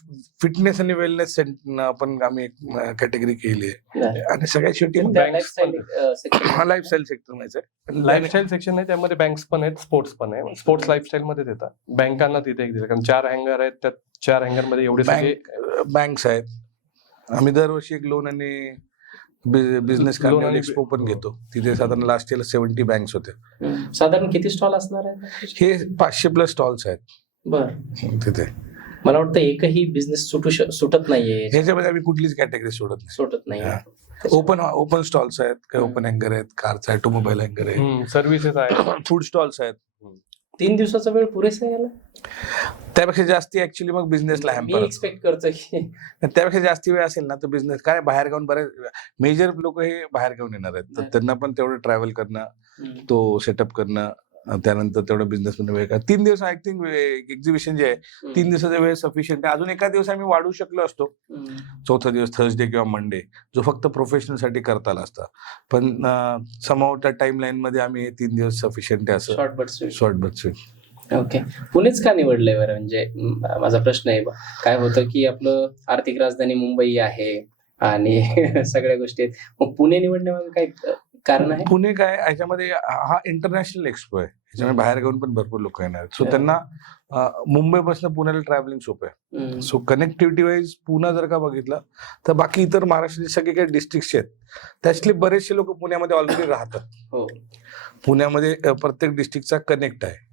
फिटनेस आणि वेलनेस आपण आम्ही एक कॅटेगरी केली आहे. आणि सगळ्यात शेवटी लाईफस्टाईल सेक्टर नाही. लाईफस्टाईल सेक्शन आहे, त्यामध्ये बँक्स पण आहेत, स्पोर्ट्स पण आहे. स्पोर्ट्स लाईफस्टाईल मध्ये देतात. बँकांना तिथे एक दिलं कारण 4 हँगर आहेत. त्या 4 हँगर मध्ये एवढे सगळे बँक्स आहेत. आम्ही दरवर्षी एक लोन आणि बिझनेस एक्सपो पण घेतो. तिथे साधारण लास्ट इयरला 70 बँक्स होते. साधारण किती स्टॉल असणार आहे? हे 500+ स्टॉल्स आहेत बरं तिथे. मला वाटतं एकही बिझनेस सुटत नाहीये, ह्याच्यामध्ये आम्ही कुठलीच कॅटेगरी सोडत नाही. सुटत नाही. हा. ओपन स्टॉल्स आहेत, काही ओपन हँगर आहेत, कारचा ऑटोमोबाईल हँगर आहे, सर्व्हिसेस आहे. फूड स्टॉल्स आहेत. 3 दिवसाचा वेळ पुरेसा आहे याला? त्यापेक्षा जास्ती ऍक्च्युली मग बिझनेसला मी हॅम्पर एक्सपेक्ट करतो की त्यापेक्षा जास्ती वेळ असेल ना तर बिझनेस काय बाहेर गाऊन बरेच मेजर लोक हे बाहेर गाऊन येणार आहेत, तर त्यांना पण तेवढं ट्रॅव्हल करणं, तो सेटअप करणं, त्यानंतर तेवढं बिझनेस मध्ये वेळ का 3 दिवस आय थिंक एक्झिबिशन जे आहे 3 दिवसाचा वेळ सफिशियंट आहे. अजून एका दिवस आम्ही वाढवू शकलो असतो, चौथा दिवस थर्सडे किंवा मंडे, जो फक्त प्रोफेशनल साठी करता आला असता, पण समाव त्या टाइम लाईन मध्ये आम्ही 3 दिवस सफिशियंट आहे असं शॉर्ट बट स्वीट. ओके. पुणेच का निवडलंय बरं? म्हणजे माझा प्रश्न आहे काय होतं की आपलं आर्थिक राजधानी मुंबई आहे आणि सगळ्या गोष्टी आहेत, मग पुणे निवडण्यामागे काय कारण आहे? पुणे काय याच्यामध्ये हा इंटरनॅशनल एक्सपो आहे, याच्यामध्ये बाहेर गाऊन पण भरपूर लोक येणार आहेत. सो त्यांना मुंबईपासून पुण्याला ट्रॅव्हलिंग सोपं आहे. सो कनेक्टिव्हिटी वाईज पुणे जर का बघितलं तर बाकी इतर महाराष्ट्राचे सगळे काही डिस्ट्रिक्ट आहेत त्यातले बरेचसे लोक पुण्यामध्ये ऑलरेडी राहतात. हो. पुण्यामध्ये प्रत्येक डिस्ट्रिक्टचा कनेक्ट आहे.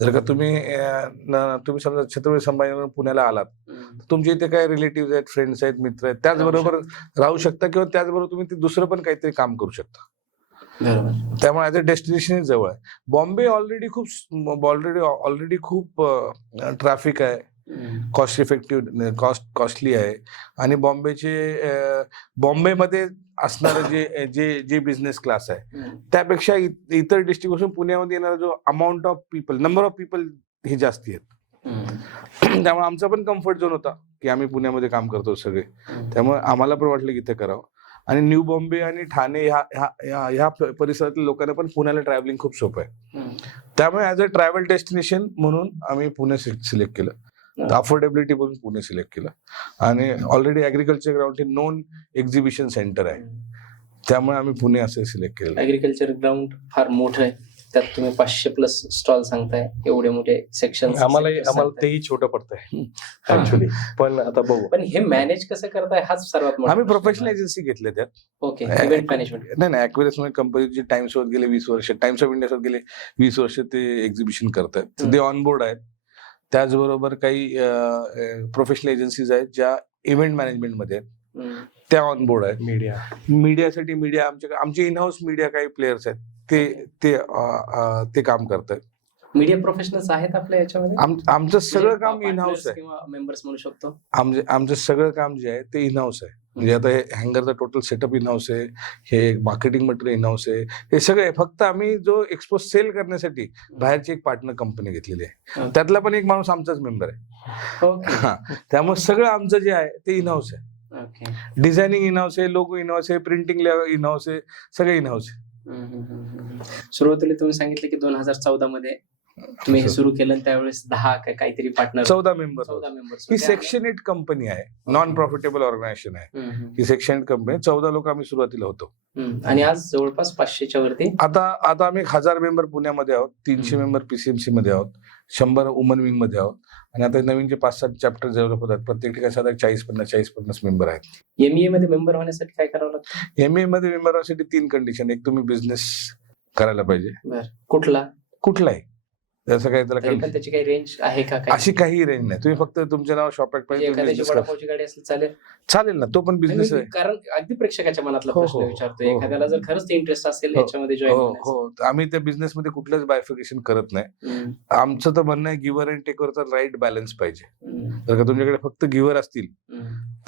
जर का तुम्ही समजा छत्रपती संभाजीनगर पुण्याला आलात तर तुमचे इथे काय रिलेटिव्ह आहेत, फ्रेंड्स आहेत, मित्र आहेत, त्याचबरोबर राहू शकता किंवा त्याचबरोबर तुम्ही ते दुसरं पण काहीतरी काम करू शकता. त्यामुळे ऍज अ डेस्टिनेशन जवळ आहे. बॉम्बे ऑलरेडी खूप ट्रॅफिक आहे, कॉस्ट इफेक्टिव्ह कॉस्टली आहे, आणि बॉम्बेमध्ये असणारे जे बिझनेस क्लास आहे त्यापेक्षा इतर डिस्ट्रिक्टपासून पुण्यामध्ये येणारा जो amount of people, number of people हे जास्ती आहेत. त्यामुळे आमचा पण कम्फर्ट झोन होता की आम्ही पुण्यामध्ये काम करतो सगळे, त्यामुळे आम्हाला पण वाटलं की इथे करावं. आणि न्यू बॉम्बे आणि ठाणे ह्या परिसरातील लोकांना पण पुण्याला ट्रॅव्हलिंग खूप सोपं आहे. त्यामुळे ऍज अ ट्रॅव्हल डेस्टिनेशन म्हणून आम्ही पुणे सिलेक्ट केलं. अफोर्डेबिलिटी म्हणून पुणे सिलेक्ट केलं, आणि ऑलरेडी ऍग्रिकल्चर ग्राउंड हे नोन एक्झिबिशन सेंटर आहे, त्यामुळे आम्ही पुणे असं सिलेक्ट केलं. ऍग्रिकल्चर ग्राउंड फार मोठं आहे, त्यात तुम्ही 500+ स्टॉल सांगताय, एवढे मोठे सेक्शन. आम्हाला तेही छोटं पडतंय ऍक्च्युली, पण आता बघू. पण हे मॅनेज कसं करताय हाच सर्वात मोठा. आम्ही प्रोफेशनल एजन्सी घेतले त्यात. ओके. Event management. नाही, ॲक्युरेस मध्ये कंपनीचे टाइम्स सोबत गेले 20 वर्ष, टाइम्स ऑफ इंडिया सोबत गेले 20 वर्ष ते एक्झिबिशन करतायत, ते ऑन बोर्ड आहेत. त्याचबरोबर काही प्रोफेशनल एजन्सीज आहेत ज्या इव्हेंट मॅनेजमेंट मध्ये आहेत, त्या ऑन बोर्ड आहेत. मीडियासाठी आमचे इनहाऊस मीडिया काही प्लेयर्स आहेत ते काम करतात. मीडिया प्रोफेशनल्स आहेत आपल्या याच्यामध्ये. आमचं सगळं काम इनहाऊस आहे, किंवा मेंबर्स म्हणू शकतो. आमचं सगळं काम जे आहे ते इनहाऊस आहे. म्हणजे आता हे हँगरचा टोटल सेटअप इनहाऊस आहे, हे मार्केटिंग मटेरियल इनहाऊस आहे, हे सगळे फक्त आम्ही जो एक्सपो सेल करण्यासाठी बाहेरची एक पार्टनर कंपनी घेतलेली आहे, त्यातला पण एक माणूस आमचाच मेंबर आहे. त्यामुळे सगळं आमचं जे आहे ते इनहाऊस आहे. डिझायनिंग इनहाऊस आहे, लोगो इनहाऊस आहे, प्रिंटिंग इनहाऊस आहे, सगळं इनहाऊस आहे. सुरुवातीला तुम्ही सांगितलं की 2014 मध्ये तुम्ही हे सुरू केलं, त्यावेळेस 10 काहीतरी पार्टनर, 14 मेंबर्स. ही सेक्शन 8 कंपनी आहे, नॉन प्रॉफिटेबल ऑर्गनायझेशन आहे ही सेक्शन 8 कंपनी. 14 लोक आम्ही सुरुवातीला होतो, आणि आज जवळपास 500च्या वरती. आता आम्ही 1000 मेंबर पुण्यामध्ये आहोत, 300 मेंबर पीसीएमसी मध्ये आहोत, 100 वुमन विंग मध्ये आहोत, आणि आता नवीन जे 5-7 चॅप्टर डेव्हलप होतात, प्रत्येक ठिकाणी साधारण 40-50 मेंबर आहेत. एमईए मध्ये मेंबर होण्यासाठी काय करावं लागतं? एमईए मध्ये मेंबर होण्यासाठी 3 कंडिशन. एक, तुम्ही बिझनेस करायला पाहिजे. कुठलाही, जसं काही त्याला त्याची काही रेंज आहे का? अशी काही रेंज नाही. तुम्ही फक्त तुमच्या नाव शॉप पाहिजे, वडापावची गाडी असेल चालेल ना, तो पण बिझनेस आहे. कारण अगदी प्रेक्षकाच्या मनातला प्रश्न विचारतोय, एखाद्याला जर खरंच इंटरेस्ट असेल याच्यामध्ये जॉईन. आम्ही त्या बिझनेस मध्ये कुठलंच बायफिकेशन करत नाही. आमचं तर म्हणणं आहे गिव्हर अँड टेकरचा राईट बॅलन्स पाहिजे. जर का तुमच्याकडे फक्त गिव्हर असतील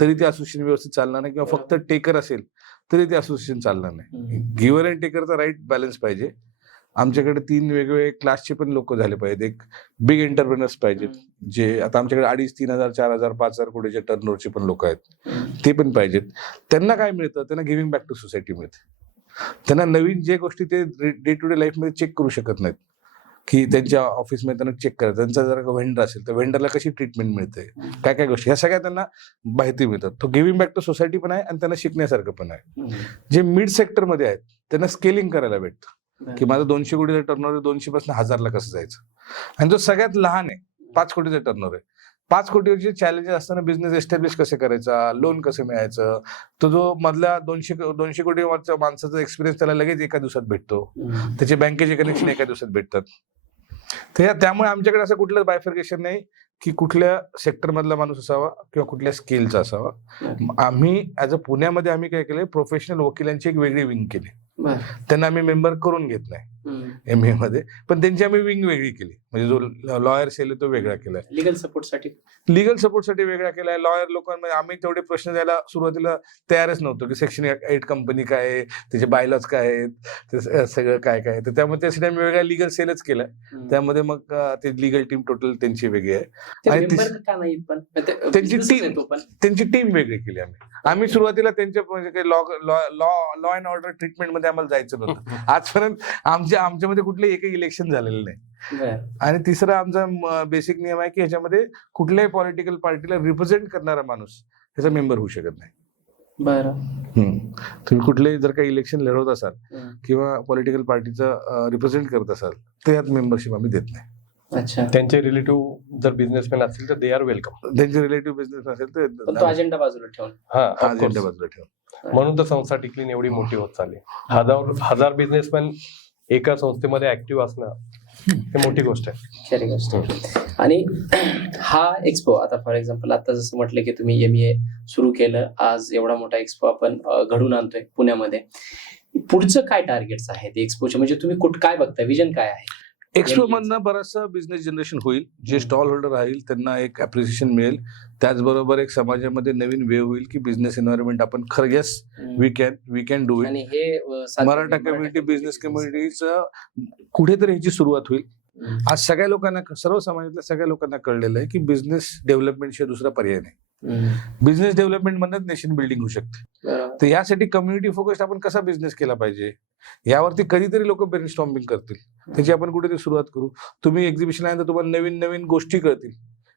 तरी ते असोसिएशन व्यवस्थित चालणार नाही, किंवा फक्त टेकर असेल तरी ते असोसिएशन चालणार नाही. गिव्हर अँड टेकरचा राईट बॅलन्स पाहिजे. आमच्याकडे 3 वेगवेगळे क्लासचे पण लोक झाले पाहिजेत. एक बिग एंटरप्रेनर्स पाहिजेत, जे आता आमच्याकडे 2,500-3,000, 4,000, 5,000 कोटीच्या टर्नओव्हरचे पण लोक आहेत, ते पण पाहिजेत. त्यांना काय मिळतं? त्यांना गिव्हिंग बॅक टू सोसायटी मिळते. त्यांना नवीन जे गोष्टी ते डे टू डे लाईफमध्ये चेक करू शकत नाहीत, की त्यांच्या ऑफिसमध्ये त्यांना चेक करायचं. त्यांचा जर व्हेंडर असेल तर व्हेंडरला कशी ट्रीटमेंट मिळते, काय काय गोष्टी, ह्या सगळ्या त्यांना माहिती मिळतात. तो गिव्हिंग बॅक टू सोसायटी पण आहे, आणि त्यांना शिकण्यासारखं पण आहे. जे मिड सेक्टरमध्ये आहेत त्यांना स्केलिंग करायला भेटतं, की माझं 200 कोटीचं टर्नओव्हर 200 पासून 1000ला कसं जायचं. आणि जो सगळ्यात लहान आहे 5 कोटीचं टर्नओव्हर आहे, 5 कोटीचे चॅलेंजेस असताना बिझनेस एस्टॅब्लिश कसे करायचा, लोन कसं मिळायचं, तो जो मधल्या 200 कोटी माणसाचा एक्सपिरियन्स त्याला लगेच एका दिवसात भेटतो, त्याचे बँकेचे कनेक्शन एका दिवसात भेटतात. तर त्यामुळे आमच्याकडे असं कुठलंच बायफर्केशन नाही की कुठल्या सेक्टर मधला माणूस असावा किंवा कुठल्या स्किलचा असावा. आम्ही ॲज अ पुण्यामध्ये आम्ही काय केलंय, प्रोफेशनल वकिलांची एक वेगळी विंग केली. बरं. त्यांना आम्ही मेंबर करून घेत नाही हम्म. MA मध्ये, पण त्यांची आम्ही विंग वेगळी केली. म्हणजे जो लॉयर सेल आहे तो वेगळा केलाय, लिगल सपोर्टसाठी. लिगल सपोर्टसाठी वेगळा केलाय. लॉयर लोकांमध्ये आम्ही तेवढे प्रश्न द्यायला सुरुवातीला तयारच नव्हतो की सेक्शन 8 कंपनी काय आहे, त्याचे बायलॉज काय आहेत, ते सगळं काय काय. तर त्यामुळे त्यासाठी आम्ही वेगळा लिगल सेलच केलाय. त्यामध्ये मग ते लिगल टीम टोटल त्यांची वेगळी आहे आणि मेंबर का नाही पण त्यांची त्यांची टीम वेगळी केली आम्ही सुरुवातीला त्यांच्या म्हणजे काही लॉ अँड ऑर्डर ट्रीटमेंट मध्ये आम्हाला जायचं नव्हतं. आजपर्यंत आमच्यामध्ये कुठले एकही इलेक्शन झालेलं नाही. आणि तिसरा आमचा बेसिक नियम आहे की ह्याच्यामध्ये कुठल्याही पॉलिटिकल पार्टीला रिप्रेझेंट करणारा माणूस ह्याचा मेंबर होऊ शकत नाही. बरं. तुम्ही कुठलेही जर काही इलेक्शन लढवत असाल किंवा पॉलिटिकल पार्टीचं रिप्रेझेंट करत असाल तर यात मेंबरशिप आम्ही देत नाही. अच्छा. त्यांचे रिलेटिव्ह जर बिझनेसमॅन असतील तर दे आर वेलकम. त्यांचे रिलेटिव्ह बिझनेस असेल तर तो अजेंडा बाजूला ठेवून. अजेंडा बाजूला ठेवून. म्हणून तर संस्था टिकलीन एवढी मोठी होत चालली. हजार बिझनेसमॅन एका संस्थेमध्ये ऍक्टिव्ह असणं हे मोठी गोष्ट आहे. खरी गोष्ट आहे. आणि हा एक्सपो आता फॉर एक्झाम्पल आता जसं म्हटलं की तुम्ही MA सुरू केलं, आज एवढा मोठा एक्सपो आपण घडून आणतोय पुण्यामध्ये. पुढचं काय टार्गेट्स आहेत एक्सपोचे, म्हणजे तुम्ही काय बघताय, विजन काय आहे? एक्सपो मधनं बराचसा बिझनेस जनरेशन होईल. जे स्टॉल होल्डर राहील त्यांना एक अप्रिसिएशन मिळेल. त्याचबरोबर एक समाजामध्ये नवीन वेव होईल की बिझनेस एन्व्हायरमेंट आपण खरं yes we can do it. आणि हे मराठा कम्युनिटी बिझनेस कम्युनिटीचं कुठेतरी ह्याची सुरुवात होईल. आज सगळ्या लोकांना, सर्व समाजातल्या सगळ्या लोकांना कळलेलं आहे की बिझनेस डेव्हलपमेंट शिवाय दुसरा पर्याय नाही. बिझनेस डेव्हलपमेंट मधनच नेशन बिल्डिंग होऊ शकते. तर यासाठी कम्युनिटी फोकस्ड आपण कसा बिझनेस केला पाहिजे यावरती कधीतरी लोक ब्रेनस्टॉर्मिंग करतील. त्याची आपण कुठेतरी सुरुवात करू. तुम्ही एक्झिबिशन आहे तर तुम्हाला नवीन नवीन गोष्टी कळतील,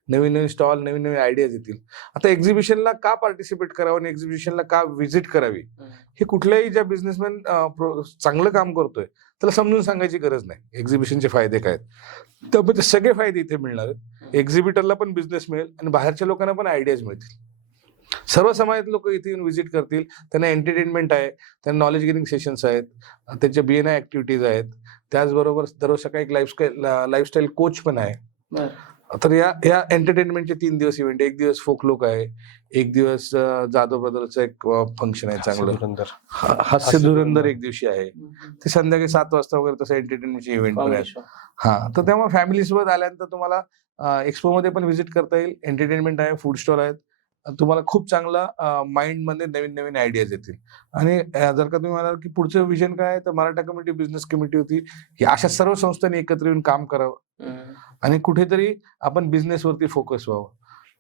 नवीन नवीन स्टॉल, नवीन नवीन आयडियाज येतील. आता एक्झिबिशनला का पार्टिसिपेट करावं आणि एक्झिबिशनला का व्हिजिट करावी हे कुठल्याही ज्या बिझनेसमॅन चांगलं काम करतोय त्याला समजून सांगायची गरज नाही. एक्झिबिशनचे फायदे काय आहेत, त्यामुळे सगळे फायदे इथे मिळणार आहेत. एक्झिबिटरला पण बिझनेस मिळेल आणि बाहेरच्या लोकांना पण आयडियाज मिळतील. सर्व समाजात लोक इथे येऊन व्हिजिट करतील. त्यांना एंटरटेनमेंट आहे, त्यांना नॉलेज गेनिंग सेशन्स आहेत, त्यांच्या BNI ऍक्टिव्हिटीज आहेत. त्याचबरोबर दररोज सकाळी एक लाईफस्टाईल कोच पण आहे. तर या एंटरटेनमेंटचे 3 दिवस इव्हेंट. एक दिवस फोकलोक आहे, एक दिवस जाधव ब्रदरचं एक फंक्शन आहे चांगलं, हास्य धुरंदर एक दिवशी आहे. ते संध्याकाळी 7 वाजता वगैरे तसं एंटरटेनमेंटचे इव्हेंट पण आहेत. तर त्यामुळे फॅमिली सोबत आल्यानंतर तुम्हाला एक्सपो मध्ये पण व्हिजिट करता येईल. एंटरटेनमेंट आहे, फूड स्टॉल आहेत. तुम्हाला खूप चांगला माइंड मध्ये नवीन नवीन आयडियाज येतील. आणि जर का तुम्ही म्हणाल की पुढचं विजन काय आहे, तर मराठा कम्युनिटी बिझनेस कमिटी होती की अशा सर्व संस्थांनी एकत्र येऊन काम करावं आणि कुठेतरी आपण बिझनेस वरती फोकस व्हावं.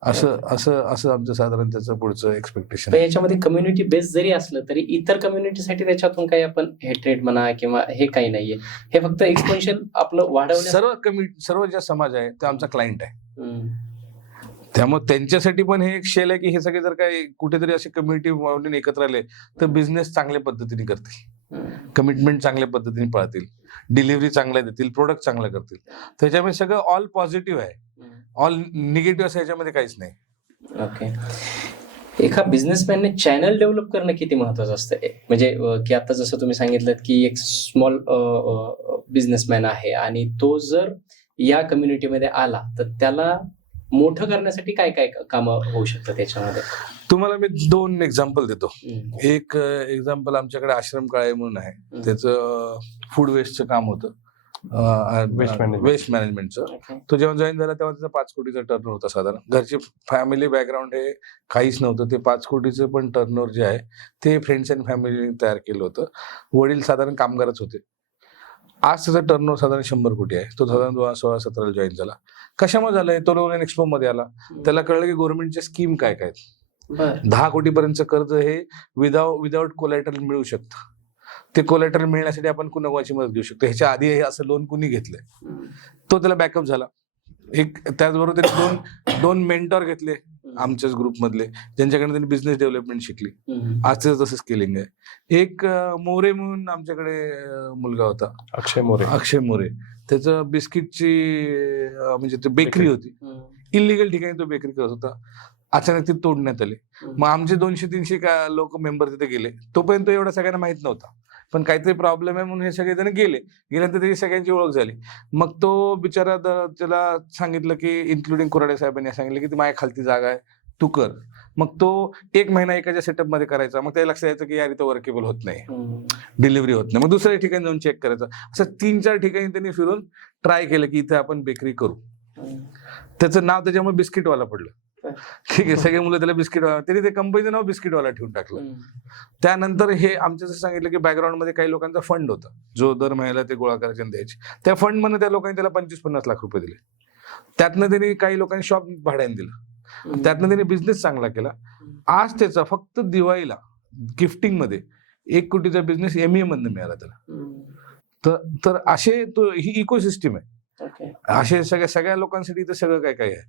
असं आमचं साधारण त्याचं पुढचं एक्सपेक्टेशन. याच्यामध्ये कम्युनिटी बेस जरी असलं तरी इतर कम्युनिटीसाठी त्याच्यातून काही आपण हेट्रेड म्हणा किंवा हे काही नाहीये, हे फक्त एक्सपेन्शन आपलं वाढवणं. सर्व ज्या समाज आहे ते आमचा क्लायंट आहे. त्यामुळे त्यांच्यासाठी पण हे एक शेल आहे की हे सगळे जर काही कुठेतरी असे कम्युनिटी म्हणून एकत्र आले तर बिझनेस चांगल्या पद्धतीने करतील, कमिटमेंट चांगल्या पद्धतीने पाळतील, डिलिव्हरी चांगल्या देतील, प्रोडक्ट चांगलं करतील. त्याच्यामुळे सगळं ऑल पॉझिटिव्ह आहे. ऑल निगेटिव्ह असं याच्यामध्ये काहीच नाही. ओके. एका बिझनेसमॅनने चॅनल डेव्हलप करणं किती महत्वाचं असतं, म्हणजे की आता जसं तुम्ही सांगितलं की एक स्मॉल बिझनेसमॅन आहे आणि तो जर या कम्युनिटीमध्ये आला तर त्याला मोठं करण्यासाठी काय काय कामं होऊ शकतात त्याच्यामध्ये? तुम्हाला मी 2 एक्झाम्पल देतो. एक एक्झाम्पल आमच्याकडे आश्रम काळे म्हणून आहे, त्याचं फूड वेस्टचं काम होतं, वेस्ट मॅनेजमेंटचं. तो जेव्हा जॉईन झाला तेव्हा त्याचा 5 कोटीचा टर्नओव्हर होता साधारण. घरची फॅमिली बॅकग्राऊंड हे काहीच नव्हतं. ते 5 कोटीचं पण टर्नओव्हर जे आहे ते फ्रेंड्स अँड फॅमिली तयार केलं होतं. वडील साधारण कामगारच होते. आज त्याचा टर्नओव्हर साधारण 100 कोटी आहे. तो साधारण 2016-17 जॉईन झाला. कशामुळे झालंय? तो लोक एक्सपो मध्ये आला, त्याला कळलं की गव्हर्नमेंटच्या स्कीम काय काय. 10 कोटीपर्यंतचं कर्ज हे विदाउट कोलॅटरल मिळू शकतं. ते कोलॅटरल मिळण्यासाठी आपण कुणाची मदत घेऊ शकतो. ह्याच्या आधी हे असं लोन कुणी घेतलंय, तो त्याला बॅकअप झाला. त्याचबरोबर त्यांनी 2 मेंटॉर घेतले आमच्याच ग्रुपमधले, ज्यांच्याकडे त्यांनी बिझनेस डेव्हलपमेंट शिकली. आज त्याचं तसं स्केलिंग आहे. एक मोरे म्हणून आमच्याकडे मुलगा होता, अक्षय मोरे. त्याचं बिस्किटची म्हणजे ते बेकरी होती, इलिगल ठिकाणी तो बेकरी करत होता. अचानक ती तोडण्यात आली. मग आमचे 200-300 लोक मेंबर तिथे गेले. तोपर्यंत एवढा सगळ्यांना माहित नव्हता पण काहीतरी प्रॉब्लेम आहे म्हणून हे सगळेजण गेल्यानंतर त्याची सगळ्यांची ओळख झाली. मग तो बिचारा त्याला सांगितलं की इन्क्लुडिंग कुऱ्हाडे साहेबांनी सांगितलं की ती माझ्या खालती जागा आहे, तू कर. मग तो 1 महिना एकाच्या सेटअप मध्ये करायचा. मग त्याला लक्षात यायचं की यार इथं वर्केबल होत नाही, डिलिव्हरी होत नाही. मग दुसऱ्या ठिकाणी जाऊन चेक करायचं. असं 3-4 ठिकाणी त्यांनी फिरून ट्राय केलं की इथे आपण बेकरी करू. त्याचं नाव त्याच्यामुळे बिस्किटवाला पडलं. ठीक आहे, सगळे मुलं त्याला बिस्किटवाला, त्यांनी ते कंपनीचं नाव बिस्किटवाला ठेवून टाकलं. त्यानंतर हे आमच्या जसं सांगितलं की बॅकग्राऊंड मध्ये काही लोकांचा फंड होता जो दर महिन्याला ते गोळा करायचे आणि द्यायचे. त्या फंड मध्ये त्या लोकांनी त्याला 25-50 लाख रुपये दिले. त्यातनं त्यांनी काही लोकांनी शॉप भाड्याने दिलं. त्यातनं त्यांनी बिझनेस चांगला केला. आज त्याचा फक्त दिवाळीला गिफ्टिंग मध्ये 1 कोटीचा बिझनेस MEA मधनं मिळाला त्याला. तर असे ही इकोसिस्टम आहे. असे सगळ्या लोकांसाठी तर सगळं काय काय आहे.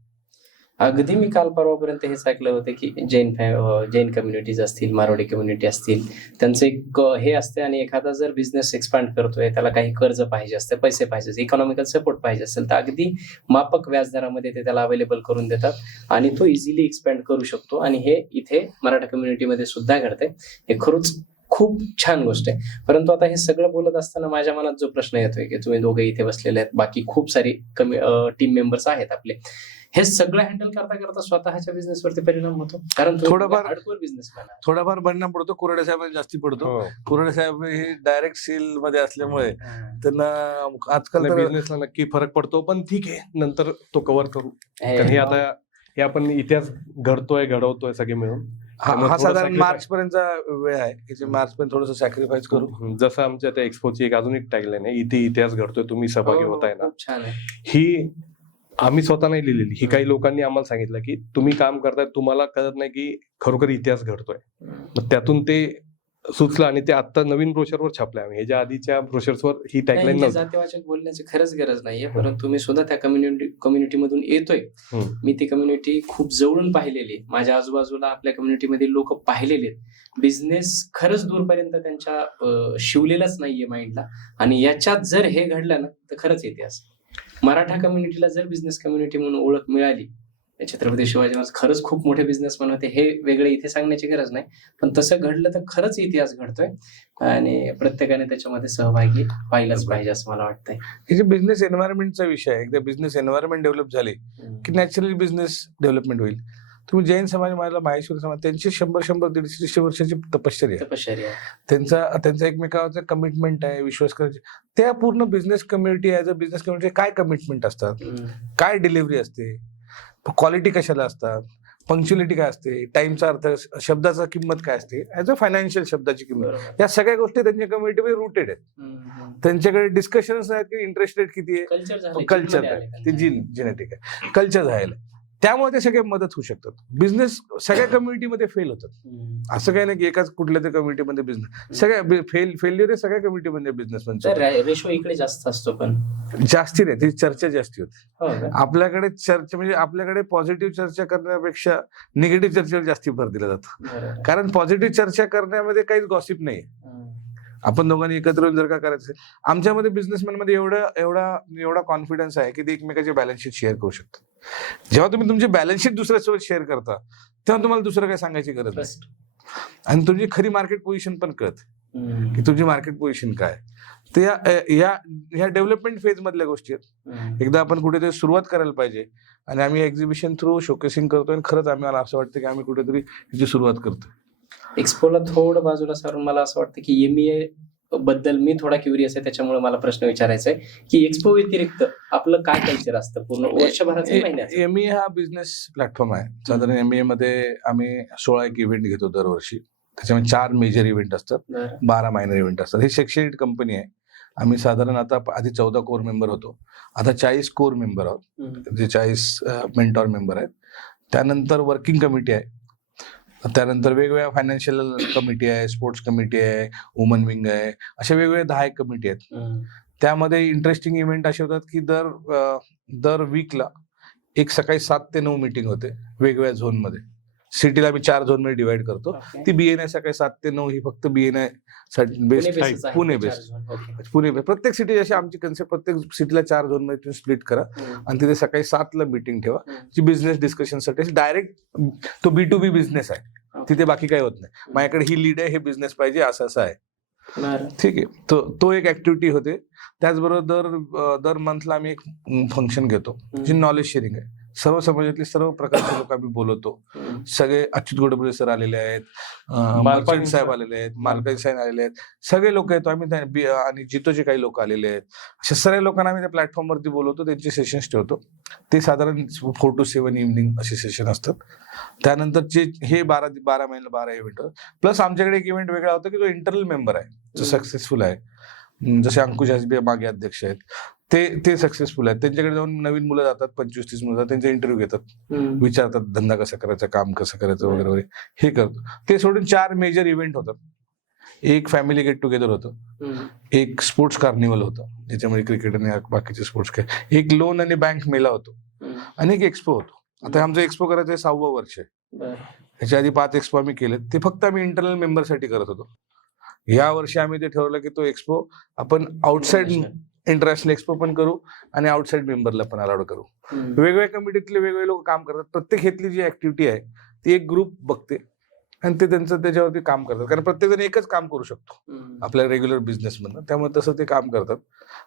अगदी मी काल परवापर्यंत हेच ऐकलं होतं की जैन कम्युनिटीज असतील, मारवाडी कम्युनिटी असतील, त्यांचं एक हे असते आणि एखादा जर बिझनेस एक्सपांड करतोय, त्याला काही कर्ज पाहिजे असते, पैसे पाहिजे असते, इकॉनॉमिकल सपोर्ट पाहिजे असेल, तर अगदी माफक व्याजदरामध्ये ते त्याला अवेलेबल करून देतात आणि तो इझिली एक्सपॅन्ड करू शकतो. आणि हे इथे मराठा कम्युनिटीमध्ये सुद्धा घडते. हे खरंच खूप छान गोष्ट आहे. परंतु आता हे सगळं बोलत असताना माझ्या मनात जो प्रश्न येतोय की तुम्ही दोघे इथे बसलेले आहेत, बाकी खूप सारी टीम मेंबर्स आहेत आपले, हे सगळं हँडल करता करता स्वतःच्या बिझनेस वरती परिणाम होतो? कारण थोडाफार परिणाम पडतो. कुऱ्हाडे साहेबांना जास्ती पडतो. कुऱ्हाडे साहेब हे डायरेक्ट सेल मध्ये असल्यामुळे त्यांना आजकाल बिझनेसला नक्की फरक पडतो. पण ठीक आहे, नंतर तो कव्हर करू. हे आपण इतिहास घडवतोय सगळे मिळून. हा साधारण मार्च पर्यंतचा वेळ आहे की मार्च पर्यंत थोडंसं सॅक्रिफाईस करू. जसं आमच्या त्या एक्सपोची एक अजून एक टॅगलाईन आहे, इथे इतिहास घडतोय, तुम्ही सहभागी होताय ना. छान आहे. ही आम्ही स्वतः नाही लिहिलेली, ही काही लोकांनी आम्हाला सांगितलं की तुम्ही काम करताय, तुम्हाला कळत नाही की खरोखर इतिहास घडतोय. मग त्यातून ते सुचलं आणि ते आता नवीन ब्रोशरवर छापलंय आम्ही. ह्याच्या आधीच्या ब्रोशर्सवर ही टॅगलाईन नव्हती. जातीवाचक बोलण्याची खरंच गरज नाहीये, परंतु तुम्ही सुद्धा त्या कम्युनिटी मधून येतोय. मी ती कम्युनिटी खूप जवळून पाहिलेली, माझ्या आजूबाजूला आपल्या कम्युनिटीमध्ये लोक पाहिलेले आहेत. बिझनेस खरंच दूरपर्यंत त्यांच्या शिवलेलाच नाहीये माइंडला. आणि याच्यात जर हे घडलं ना तर खरंच इतिहास. मराठा कम्युनिटीला जर बिझनेस कम्युनिटी म्हणून ओळख मिळाली, छत्रपती शिवाजी महाराज खरंच खूप मोठे बिझनेसमॅन होते, हे वेगळे इथे सांगण्याची गरज नाही. पण तसं घडलं तर खरंच इतिहास घडतोय आणि प्रत्येकाने त्याच्यामध्ये सहभागी व्हायलाच पाहिजे असं मला वाटतंय. हे जे बिझनेस एन्व्हायरमेंटचा विषय आहे, एकदा बिझनेस एन्व्हायरमेंट डेव्हलप झाले की नॅचरली बिझनेस डेव्हलपमेंट होईल. तुम्ही जैन समाज, मला माहेश्वरी समाज, त्यांची 100-150 वर्षाची तपश्चर्या आहे. त्यांचा एकमेकांचा कमिटमेंट आहे, विश्वास करायचे. त्या पूर्ण business community as a business community काय कमिटमेंट असतात, काय डिलिव्हरी असते, क्वालिटी कशाला असतात, पंक्च्युअलिटी काय असते, टाइमचा अर्थ, शब्दाचा किंमत काय असते, ऍज अ फायनान्शियल शब्दाची किंमत, या सगळ्या गोष्टी त्यांच्या कम्युनिटीमध्ये रूटेड आहेत. त्यांच्याकडे डिस्कशन्स आहेत की इंटरेस्ट रेट किती आहे, कल्चर आहे, ते जेनेटिक आहे, कल्चर झालं. त्यामुळे ते सगळे मदत होऊ शकतात. बिझनेस सगळ्या कम्युनिटीमध्ये फेल होतात. असं काही नाही की एकाच कुठल्या तरी कम्युनिटीमध्ये बिझनेस, सगळ्या फेल्युअर सगळ्या कम्युनिटीमध्ये बिझनेस रेशो इकडे जास्त असतो, पण जास्ती नाही, ती चर्चा जास्ती होते. आपल्याकडे चर्चा म्हणजे आपल्याकडे पॉझिटिव्ह चर्चा करण्यापेक्षा निगेटिव्ह चर्चेवर जास्ती भर दिला जातो. कारण पॉझिटिव्ह चर्चा करण्यामध्ये काहीच गॉसिप नाही. आपण दोघांनी एकत्र येऊन जर का करायचं, आमच्यामध्ये बिझनेसमॅन मध्ये एवढा कॉन्फिडन्स आहे की ते एकमेकाचे बॅलन्स शीट शेअर करू शकतात. जेव्हा तुम्ही तुमची बॅलन्स शीट दुसऱ्यासोबत शेअर करता तेव्हा तुम्हाला दुसरं काय सांगायची गरज नाही. आणि तुमची खरी मार्केट पोझिशन पण कळते की तुमची मार्केट पोझिशन काय. तर या डेव्हलपमेंट फेज मधल्या गोष्टी आहेत. एकदा आपण कुठेतरी सुरुवात करायला पाहिजे आणि आम्ही एक्झिबिशन थ्रू शोकेसिंग करतोय आणि खरंच आम्हाला असं वाटतं की आम्ही कुठेतरी याची सुरुवात करतोय. एक्सपोला थोडं बाजूला सारून मला असं वाटतं की MEA बद्दल मी थोडा क्युरियस आहे, त्याच्यामुळे मला प्रश्न विचारायचा आहे की एक्सपो व्यतिरिक्त आपलं काय कल्चर असतं पूर्ण वर्षभराचं, महिन्याचं? MEA हा बिझनेस प्लॅटफॉर्म आहे. साधारण MEA मध्ये आम्ही 16 एक इव्हेंट घेतो दरवर्षी. त्याच्यामध्ये 4 मेजर इव्हेंट असतात, 12 मायनर इव्हेंट असतात. ही शैक्षणिक कंपनी आहे. आम्ही साधारण आता आधी 14 कोर मेंबर होतो, आता 40 कोर मेंबर आहोत, जे 40 मेंटॉर मेंबर आहेत. त्यानंतर वर्किंग कमिटी आहे, त्यानंतर वेगवेगळ्या फायनान्शियल कमिटी आहे, स्पोर्ट्स कमिटी आहे, वुमन विंग आहे, अशा वेगवेगळ्या 10 एक कमिटी आहेत. त्यामध्ये इंटरेस्टिंग इव्हेंट असे होतात की दर वीकला एक सकाळी 7 ते 9 मीटिंग होते वेगवेगळ्या झोनमध्ये. सिटीला आम्ही 4 झोन मध्ये डिवाइड करतो. ती BNI सकाळी 7 ते 9 ही फक्त BNI बेस्ड आहे, पुणे बेस्ड. पुणे प्रत्येक सिटी अशी आमची कन्सेप्ट, प्रत्येक सिटीला 4 झोन मध्ये तुम्ही स्प्लिट करा आणि तिथे सकाळी 7 ला मीटिंग ठेवा, जी बिझनेस डिस्कशन साठी. डायरेक्ट तो B2B बिझनेस आहे, तिथे बाकी काही होत नाही. माझ्याकडे ही लीड आहे, हे बिझनेस पाहिजे, असं आहे. बरं. ठीक आहे. तो एक ऍक्टिव्हिटी होते. त्याचबरोबर दर मंथला आम्ही एक फंक्शन घेतो जे नॉलेज शेअरिंग आहे. सर्व समाजातले सर्व प्रकारचे लोक आम्ही बोलवतो. सगळे अच्युत गोडबोले सर आलेले आहेत, मर्चंट साहेब आलेले आहेत, मालकाई साहेब आलेले आहेत, सगळे लोक येतो आम्ही आणि जितोचे काही लोक आलेले आहेत. अशा सर्व लोकांना आम्ही त्या प्लॅटफॉर्मवरती बोलवतो, त्यांचे सेशन्स ठेवतो. ते साधारण 4 to 7 इव्हनिंग असे सेशन असतात. त्यानंतरचे हे 12 महिन्याला 12 इव्हेंट. प्लस आमच्याकडे एक इव्हेंट वेगळा होता की जो इंटरनल मेंबर आहे, जो सक्सेसफुल आहे. जसे अंकुश हसबे मागे अध्यक्ष आहेत, ते सक्सेसफुल आहेत. त्यांच्याकडे जाऊन नवीन मुलं जातात, 25-30 मुलं जातात, त्यांचे इंटरव्ह्यू घेतात, विचारतात धंदा कसा करायचा, काम कसं करायचं वगैरे वगैरे हे करतो. ते सोडून 4 मेजर इव्हेंट होतात. एक फॅमिली गेट टुगेदर होतं, एक स्पोर्ट्स कार्निवल होतं ज्याच्यामध्ये क्रिकेट आणि बाकीचे स्पोर्ट्स काय, एक लोन आणि बँक मेला होतो, आणि एक एक्सपो होतो. आता आमचा एक्सपो करायचं 6वं वर्ष आहे. ह्याच्या आधी 5 एक्सपो आम्ही केले, ते फक्त आम्ही इंटरनल मेंबरसाठी करत होतो. या वर्षी आम्ही ते ठरवलं की तो एक्सपो आपण आउटसाइड इंटरनॅशनल एक्सपो पण करू आणि आउटसाइड मेंबरला पण अलाउड करू. वेगवेगळ्या कमिटीतले वेगवेगळे लोक काम करतात. प्रत्येक घेतली जी ऍक्टिव्हिटी आहे ती एक ग्रुप बघते आणि ते त्यांचं त्याच्यावरती काम करतात. कारण प्रत्येक जण एकच काम करू शकतो आपल्या रेग्युलर बिझनेस मधनं, त्यामुळे तसं ते काम करतात.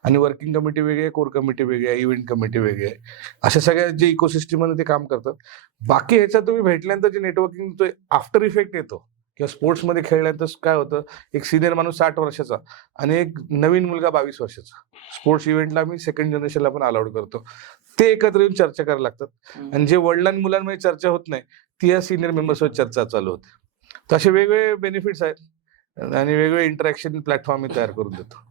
आणि वर्किंग कमिटी वेगळी आहे, कोर कमिटी वेगळी आहे, इव्हेंट कमिटी वेगळी आहे. अशा सगळ्या जे इकोसिस्टम मध्ये ते काम करतात. बाकी ह्याच्यात तुम्ही भेटल्यानंतर जे नेटवर्किंग तो आफ्टर इफेक्ट येतो किंवा स्पोर्ट्समध्ये खेळल्यानंतर काय होतं, एक सिनियर माणूस 60 वर्षाचा आणि एक नवीन मुलगा 22 वर्षाचा, स्पोर्ट्स इव्हेंटला आम्ही सेकंड जनरेशनला पण अलाउड करतो. ते एकत्र येऊन चर्चा करायला लागतात. आणि जे वडिलां मुलांमध्ये चर्चा होत नाही ती या सिनियर मेंबर्सवर चर्चा चालू होते. तर असे वेगवेगळे बेनिफिट्स आहेत आणि वेगवेगळे इंटरॅक्शन प्लॅटफॉर्म मी तयार करून देतो.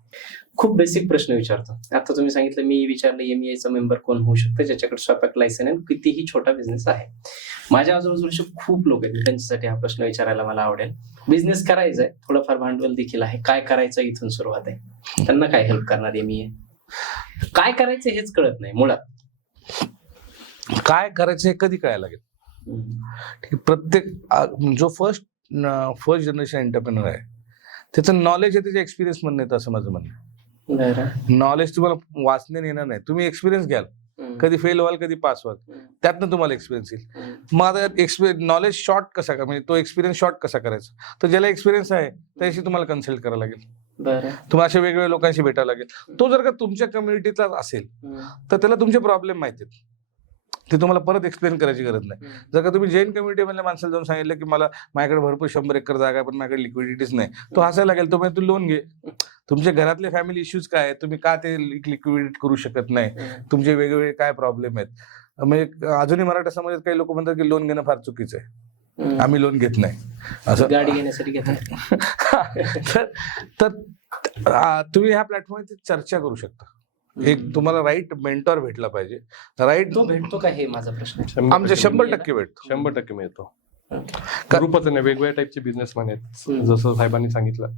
खूप बेसिक प्रश्न विचारतो. आता तुम्ही सांगितलं, मी विचारलं MEA चा मेंबर कोण होऊ शकतं ज्याच्याकडे स्वयंपाक लायसन आहे, कितीही छोटा बिझनेस आहे. माझ्या आजूबाजूला खूप लोक आहेत, त्यांच्यासाठी हा प्रश्न विचारायला मला आवडेल. बिझनेस करायचा आहे, थोडंफार भांडवल देखील आहे, काय करायचं इथून सुरुवात आहे, त्यांना काय हेल्प करणार MEA? काय करायचं हेच कळत नाही मुळात. काय करायचं हे कधी कळायला लागेल. प्रत्येक जो फर्स्ट जनरेशन एंटरप्रेनर आहे त्याचं नॉलेज आहे त्याच्या एक्सपिरियन्स मधून येतं असं माझं म्हणणं आहे. नॉलेज तुम्हाला वाचण्याने येणार नाही, तुम्ही एक्सपिरियन्स घ्याल. कधी फेल व्हाल, कधी पास व्हाल, त्यातनं तुम्हाला एक्सपिरियन्स येईल. मग आता नॉलेज शॉर्ट कसा म्हणजे तो एक्सपिरियन्स शॉर्ट कसा करायचा, तर ज्याला एक्सपिरियन्स आहे त्याशी तुम्हाला कन्सल्ट करायला लागेल. तुम्हाला अशा वेगवेगळ्या लोकांशी भेटायला लागेल. तो जर का तुमच्या कम्युनिटीचा असेल तर त्याला तुमचे प्रॉब्लेम माहिती आहेत, ते तुम्हाला परत एक्सप्लेन करायची गरज नाही. जर का तुम्ही जैन कम्युनिटी मधल्या माणसाला जाऊन सांगितलं की माझ्याकडे भरपूर 100 एकर जागा आहे पण माझ्याकडे लिक्विडिटीच नाही, तो हसायला लागेल. तो तू लोन घे. तुमच्या घरातले फॅमिली इश्यूज काय आहेत, तुम्ही का ते लिक्विडिट करू शकत नाही, तुमचे वेगवेगळे काय प्रॉब्लेम आहेत. म्हणजे अजूनही मराठा समाजात काही लोक म्हणतात की लोन घेणं फार चुकीचं आहे, आम्ही लोन घेत नाही, असं गाडी घेण्यासाठी घेतात. तर तुम्ही ह्या प्लॅटफॉर्मवर चर्चा करू शकता. एक तुम्हाला राईट मेंटॉर भेटला पाहिजे. राईट तो भेटतो का हे माझा प्रश्न. आमच्या 100% भेटतो. 100% मिळतो. ग्रुपच नाही, वेगवेगळ्या टाईपचे बिझनेसमॅन आहेत. जसं साहेबांनी सांगितलं,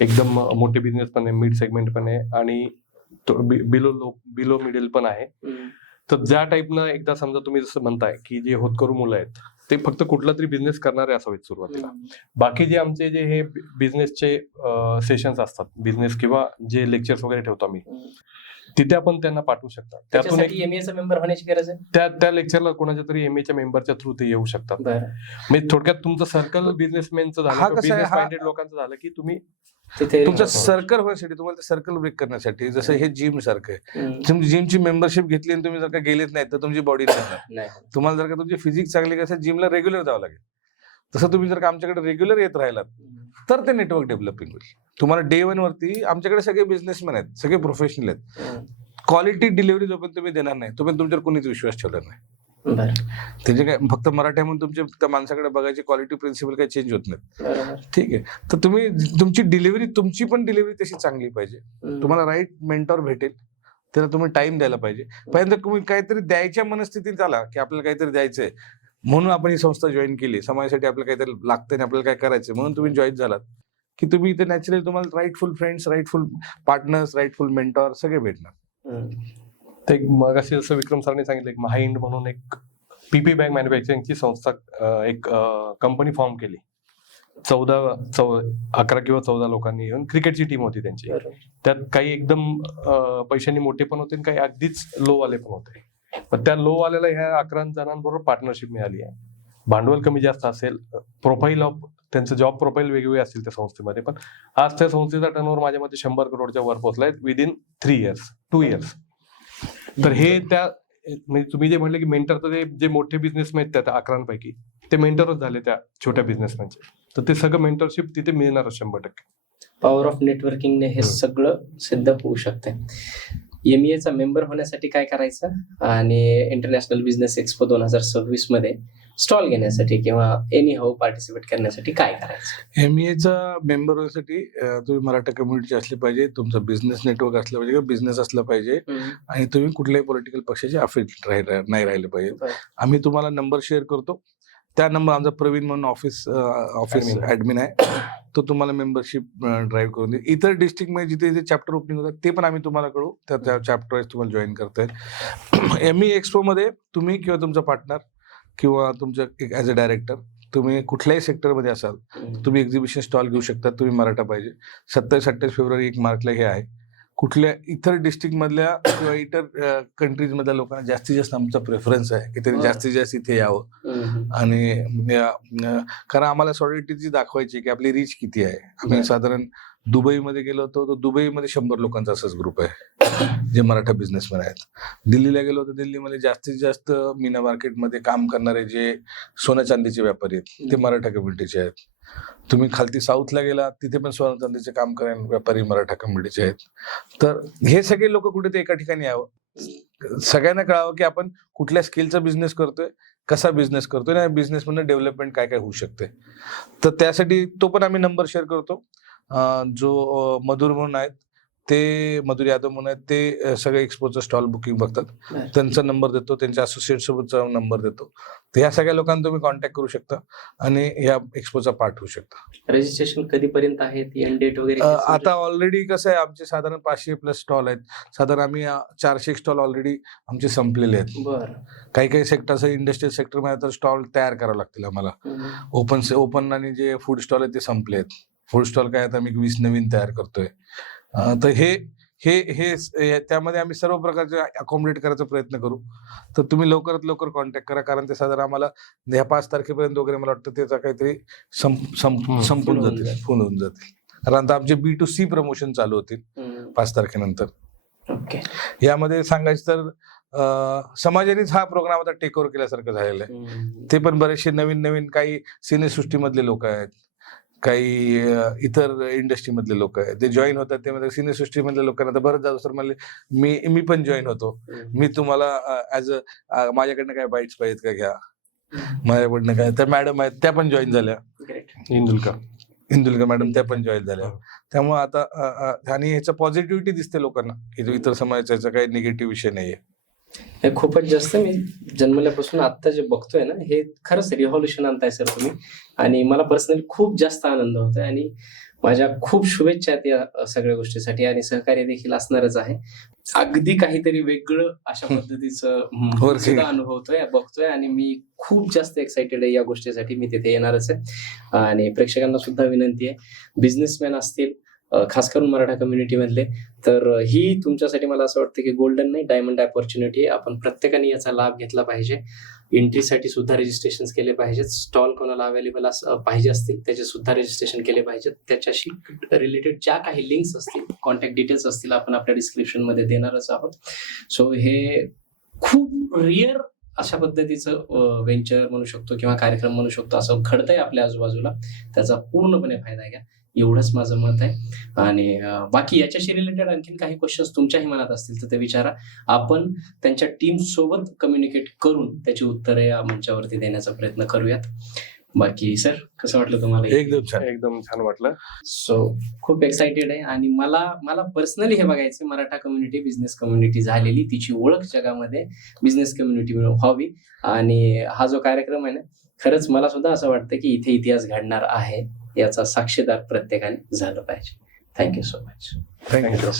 एकदम मोठे बिझनेस पण आहे, मिड सेगमेंट पण आहे आणि बिलो मिडल पण आहे. तर ज्या टाईपनं एकदा समजा तुम्ही जसं म्हणताय की जे होतकरू मुलं आहेत ते फक्त कुठला तरी बिझनेस करणारे असावेत सुरुवातीला. बाकी जे आमचे जे हे बिझनेसचे सेशन्स असतात, बिझनेस किंवा जे लेक्चर्स वगैरे ठेवतो आम्ही, तिथे आपण त्यांना पाठवू शकतात. त्यातून एक MEA चा मेंबर होण्याची गरज आहे. त्या लेक्चरला कोणाच्या तरी MEA च्या मेंबरच्या थ्रू ते येऊ शकतात. म्हणजे थोडक्यात तुमचं सर्कल बिझनेसमॅनचं झालं, बिझनेस माइंडेड लोकांचं झालं की तुम्ही तुमचं सर्कल होण्यासाठी, तुम्हाला सर्कल ब्रेक करण्यासाठी, जसं हे जिम सारखं आहे. तुम्ही जिमची मेंबरशिप घेतली आणि तुम्ही जर का गेलेच नाही तर तुमची बॉडी नाही. तुम्हाला जर का तुमची फिजिक्स चांगली करायचं जिमला रेग्युलर जावं लागेल. तसं तुम्ही जर का आमच्याकडे रेग्युलर येत राहिलात तर ते नेटवर्क डेव्हलपिंग होईल. तुम्हाला डे 1 वरती आमच्याकडे सगळे बिझनेसमॅन आहेत, सगळे प्रोफेशनल आहेत. क्वालिटी डिलिव्हरी जोपर्यंत तुम्ही देणार नाही तोपर्यंत तुमच्यावर कोणीच विश्वास ठेवणार नाही. त्याचे काय फक्त मराठी म्हणून तुमच्या त्या माणसाकडे बघायची क्वालिटी प्रिन्सिपल काही चेंज होत नाही. ठीक आहे. तर तुम्ही तुमची डिलिव्हरी, तुमची पण डिलिव्हरी तशी चांगली पाहिजे. तुम्हाला राईट मेंटॉर भेटेल, त्याला तुम्ही टाइम द्यायला पाहिजे. पहिल्यांदा तुम्ही काहीतरी द्यायच्या मनस्थितीत आला की आपल्याला काहीतरी द्यायचंय म्हणून आपण ही संस्था जॉईन केली, समाजासाठी आपल्याला काहीतरी लागतंय आणि आपल्याला काय करायचंय म्हणून तुम्ही जॉईन झालात की तुम्ही इथे नॅचरली तुम्हाला rightful friends, rightful partners, rightful mentor सगळे भेटणार. ते मग अशी जसं विक्रम सरांनी सांगितलं, एक माइंड म्हणून एक PP बँक मॅन्युफॅक्चरिंगची संस्था, एक कंपनी फॉर्म केली. 11 किंवा 14 लोकांनी येऊन, क्रिकेटची टीम होती त्यांची. त्यात काही एकदम पैशांनी मोठे पण होते आणि काही अगदीच लो वाले पण होते. पण त्या लो वाल्याला ह्या 11 जणांबरोबर पार्टनरशिप मिळाली आहे. भांडवल कमी जास्त असेल, प्रोफाईल ऑफ त्यांचं जॉब प्रोफाईल वेगवेगळे असतील त्या संस्थेमध्ये, पण आज त्या संस्थेचा टर्नओव्हर माझ्या मते 100 करोडच्या वर पोहोचलाय विदिन 3 इयर्स 2 इयर्स. तर हे त्या म्हणजे तुम्ही जे म्हणले की मेंटर, तर जे मोठे बिझनेसमॅन आहेत त्या 11 ते मेंटरच झाले त्या छोट्या बिझनेसमॅनचे. तर ते सगळं मेंटरशिप तिथे मिळणारच 100%. पॉवर ऑफ नेटवर्किंगने हे सगळं सिद्ध होऊ शकते. MEA चा मेंबर होण्यासाठी काय करायचं आणि इंटरनॅशनल बिझनेस एक्सपो 2026 मध्ये स्टॉल घेण्यासाठी किंवा एनी हाऊ पार्टिसिपेट करण्यासाठी काय करायचं? MEA चा मेंबर होण्यासाठी तुम्ही मराठा कम्युनिटी असली पाहिजे, तुमचा बिझनेस नेटवर्क असलं पाहिजे, बिझनेस असला पाहिजे आणि तुम्ही कुठल्याही पॉलिटिकल पक्षाचे अफिलिएट नाही राहिले पाहिजे. बरं. आम्ही तुम्हाला नंबर शेअर करतो. त्या नंबर आमचा प्रवीण म्हणून ऑफिस Admin. ऍडमिन आहे, तो तुम्हाला मेंबरशिप ड्राईव्ह करून देईल. इतर डिस्ट्रिक्ट मध्ये जिथे जिथे चॅप्टर ओपनिंग होतात ते पण आम्ही तुम्हाला कळू, त्या चॅप्टर वाईज तुम्हाला जॉईन करता येईल. MEA एक्सपो मध्ये तुम्ही किंवा तुमचा पार्टनर किंवा तुमच्या ऍज अ डायरेक्टर तुम्ही कुठल्याही सेक्टरमध्ये असाल, तुम्ही एक्झिबिशन स्टॉल घेऊ शकता. तुम्ही मराठा पाहिजे. 27-28 फेब्रुवारी 1 मार्चला हे आहे. कुठल्या इतर डिस्ट्रिक्ट मधल्या किंवा इतर कंट्रीज मधल्या लोकांना जास्तीत जास्त आमचा प्रेफरन्स आहे की त्यांनी जास्तीत जास्त इथे यावं. आणि कारण आम्हाला सॉलिडिटी दाखवायची की आपली रीच किती आहे. आम्ही साधारण दुबईमध्ये गेलो होतो, तर दुबईमध्ये 100 लोकांचा असाच ग्रुप आहे जे मराठा बिझनेसमॅन आहेत. दिल्लीला गेलो तर दिल्लीमध्ये जास्तीत जास्त मीना मार्केटमध्ये काम करणारे जे सोन्या चांदीचे व्यापारी आहेत ते मराठा कम्युनिटीचे आहेत. तुम्ही खालती साऊथला गेला तिथे पण सोन्या चांदीचे काम करणारे व्यापारी मराठा कम्युनिटीचे आहेत. तर हे सगळे लोक कुठे ते एका ठिकाणी यावं, सगळ्यांना कळावं की आपण कुठल्या स्किलचा बिझनेस करतोय, कसा बिझनेस करतोय आणि बिझनेसमधनं डेव्हलपमेंट काय काय होऊ शकते. तर त्यासाठी तो पण आम्ही नंबर शेअर करतो. जो मधुर म्हणून आहेत ते, मधुर यादव म्हणून आहेत ते सगळे एक्सपोचं स्टॉल बुकिंग बघतात. त्यांचा नंबर देतो, त्यांच्या असोसिएट सोबतचा नंबर देतो. तर ह्या सगळ्या लोकांना तुम्ही कॉन्टॅक्ट करू शकता आणि ह्या एक्सपोचा पार्ट होऊ शकता. रजिस्ट्रेशन कधीपर्यंत आहे, एंड डेट वगैरे? आता ऑलरेडी कसं आहे, आमचे साधारण 500+ स्टॉल आहेत. साधारण आम्ही 400 स्टॉल ऑलरेडी आमचे संपलेले आहेत. बरं. काही सेक्टर, इंडस्ट्रियल सेक्टरमध्ये तर स्टॉल तयार करावे लागतील आम्हाला. ओपन आणि जे फूड स्टॉल आहेत ते संपले आहेत. फूड स्टॉल काय आता आम्ही 20 नवीन तयार करतोय. तर हे त्यामध्ये आम्ही सर्व प्रकारचे अकोमोडेट करायचा प्रयत्न करू. तर तुम्ही लवकरात लवकर कॉन्टॅक्ट करा, कारण ते साधारण आम्हाला ह्या 5 तारखेपर्यंत वगैरे मला वाटतं त्याचा काहीतरी संपून जातील, फुल होऊन जातील. कारण आता आमचे B2C प्रमोशन चालू होतील 5 तारखेनंतर. ओके. यामध्ये सांगायचं तर समाजानेच हा प्रोग्राम आता टेक ओव्हर केल्यासारखं झालेलं आहे. ते पण बरेचसे नवीन काही सिनेसृष्टीमधले लोक आहेत, काही इतर इंडस्ट्रीमधले लोक आहेत, ते जॉईन होतात. ते सिनेसृष्टीमधल्या लोकांना तर बरंच जास्त म्हणले मी पण जॉईन होतो, मी तुम्हाला ऍज अ माझ्याकडनं काय बाईट्स पाहिजेत का घ्या, माझ्याकडनं काय. तर मॅडम आहेत त्या पण जॉईन झाल्या, इंदुलकर मॅडम त्या पण जॉईन झाल्या. त्यामुळे आता आणि ह्याचा पॉझिटिव्हिटी दिसते लोकांना की इतर समाजाचा काही निगेटिव्ह विषय नाहीये. हे खूपच जास्त मी जन्मल्यापासून आता जे बघतोय ना, हे खरंच रिव्हॉल्युशन आणताय सर तुम्ही. आणि मला पर्सनली खूप जास्त आनंद होतोय आणि माझ्या खूप शुभेच्छा आहेत या सगळ्या गोष्टीसाठी आणि सहकार्य देखील असणारच आहे. अगदी काहीतरी वेगळं अशा पद्धतीचं सुद्धा अनुभवतोय, बघतोय आणि मी खूप जास्त एक्साइटेड आहे या गोष्टीसाठी. मी तिथे येणारच आहे आणि प्रेक्षकांना सुद्धा विनंती आहे, बिझनेसमॅन असतील खास करून मराठा कम्युनिटी मधले, तर ही तुमच्यासाठी मला असं वाटतं की गोल्डन नाही, डायमंड अपॉर्च्युनिटी आहे. आपण प्रत्येकाने याचा लाभ घेतला पाहिजे. एंट्रीसाठी सुद्धा रजिस्ट्रेशन केले पाहिजेत. स्टॉल कोणाला अवेलेबल पाहिजे असतील त्याचे सुद्धा रजिस्ट्रेशन केले पाहिजेत. त्याच्याशी रिलेटेड ज्या काही लिंक्स असतील, कॉन्टॅक्ट डिटेल्स असतील, आपण आपल्या डिस्क्रिप्शन मध्ये देणारच आहोत. सो हे खूप रिअर अशा पद्धतीचं व्हेंचर म्हणू शकतो किंवा कार्यक्रम म्हणू शकतो, असं घडतंय आपल्या आजूबाजूला. त्याचा पूर्णपणे फायदा घ्या, एवढंच माझं मत आहे. आणि बाकी याच्याशी रिलेटेड आणखीन काही क्वेश्चन्स तुमच्याही मनात असतील तर ते विचारा. आपण त्यांच्या टीम सोबत कम्युनिकेट करून त्याची उत्तरे या मंचावरती देण्याचा प्रयत्न करूयात. बाकी सर कसं वाटलं तुम्हाला? एकदम छान वाटलं. सो खूप एक्साइटेड आहे आणि मला पर्सनली हे बघायचं, मराठा कम्युनिटी बिझनेस कम्युनिटी झालेली, तिची ओळख जगामध्ये बिझनेस कम्युनिटी व्हावी. आणि हा जो कार्यक्रम आहे ना, खरंच मला सुद्धा असं वाटतं की इथे इतिहास घडणार आहे, याचा साक्षीदार प्रत्येकाने झालं पाहिजे. Thank you so much. थँक्यू.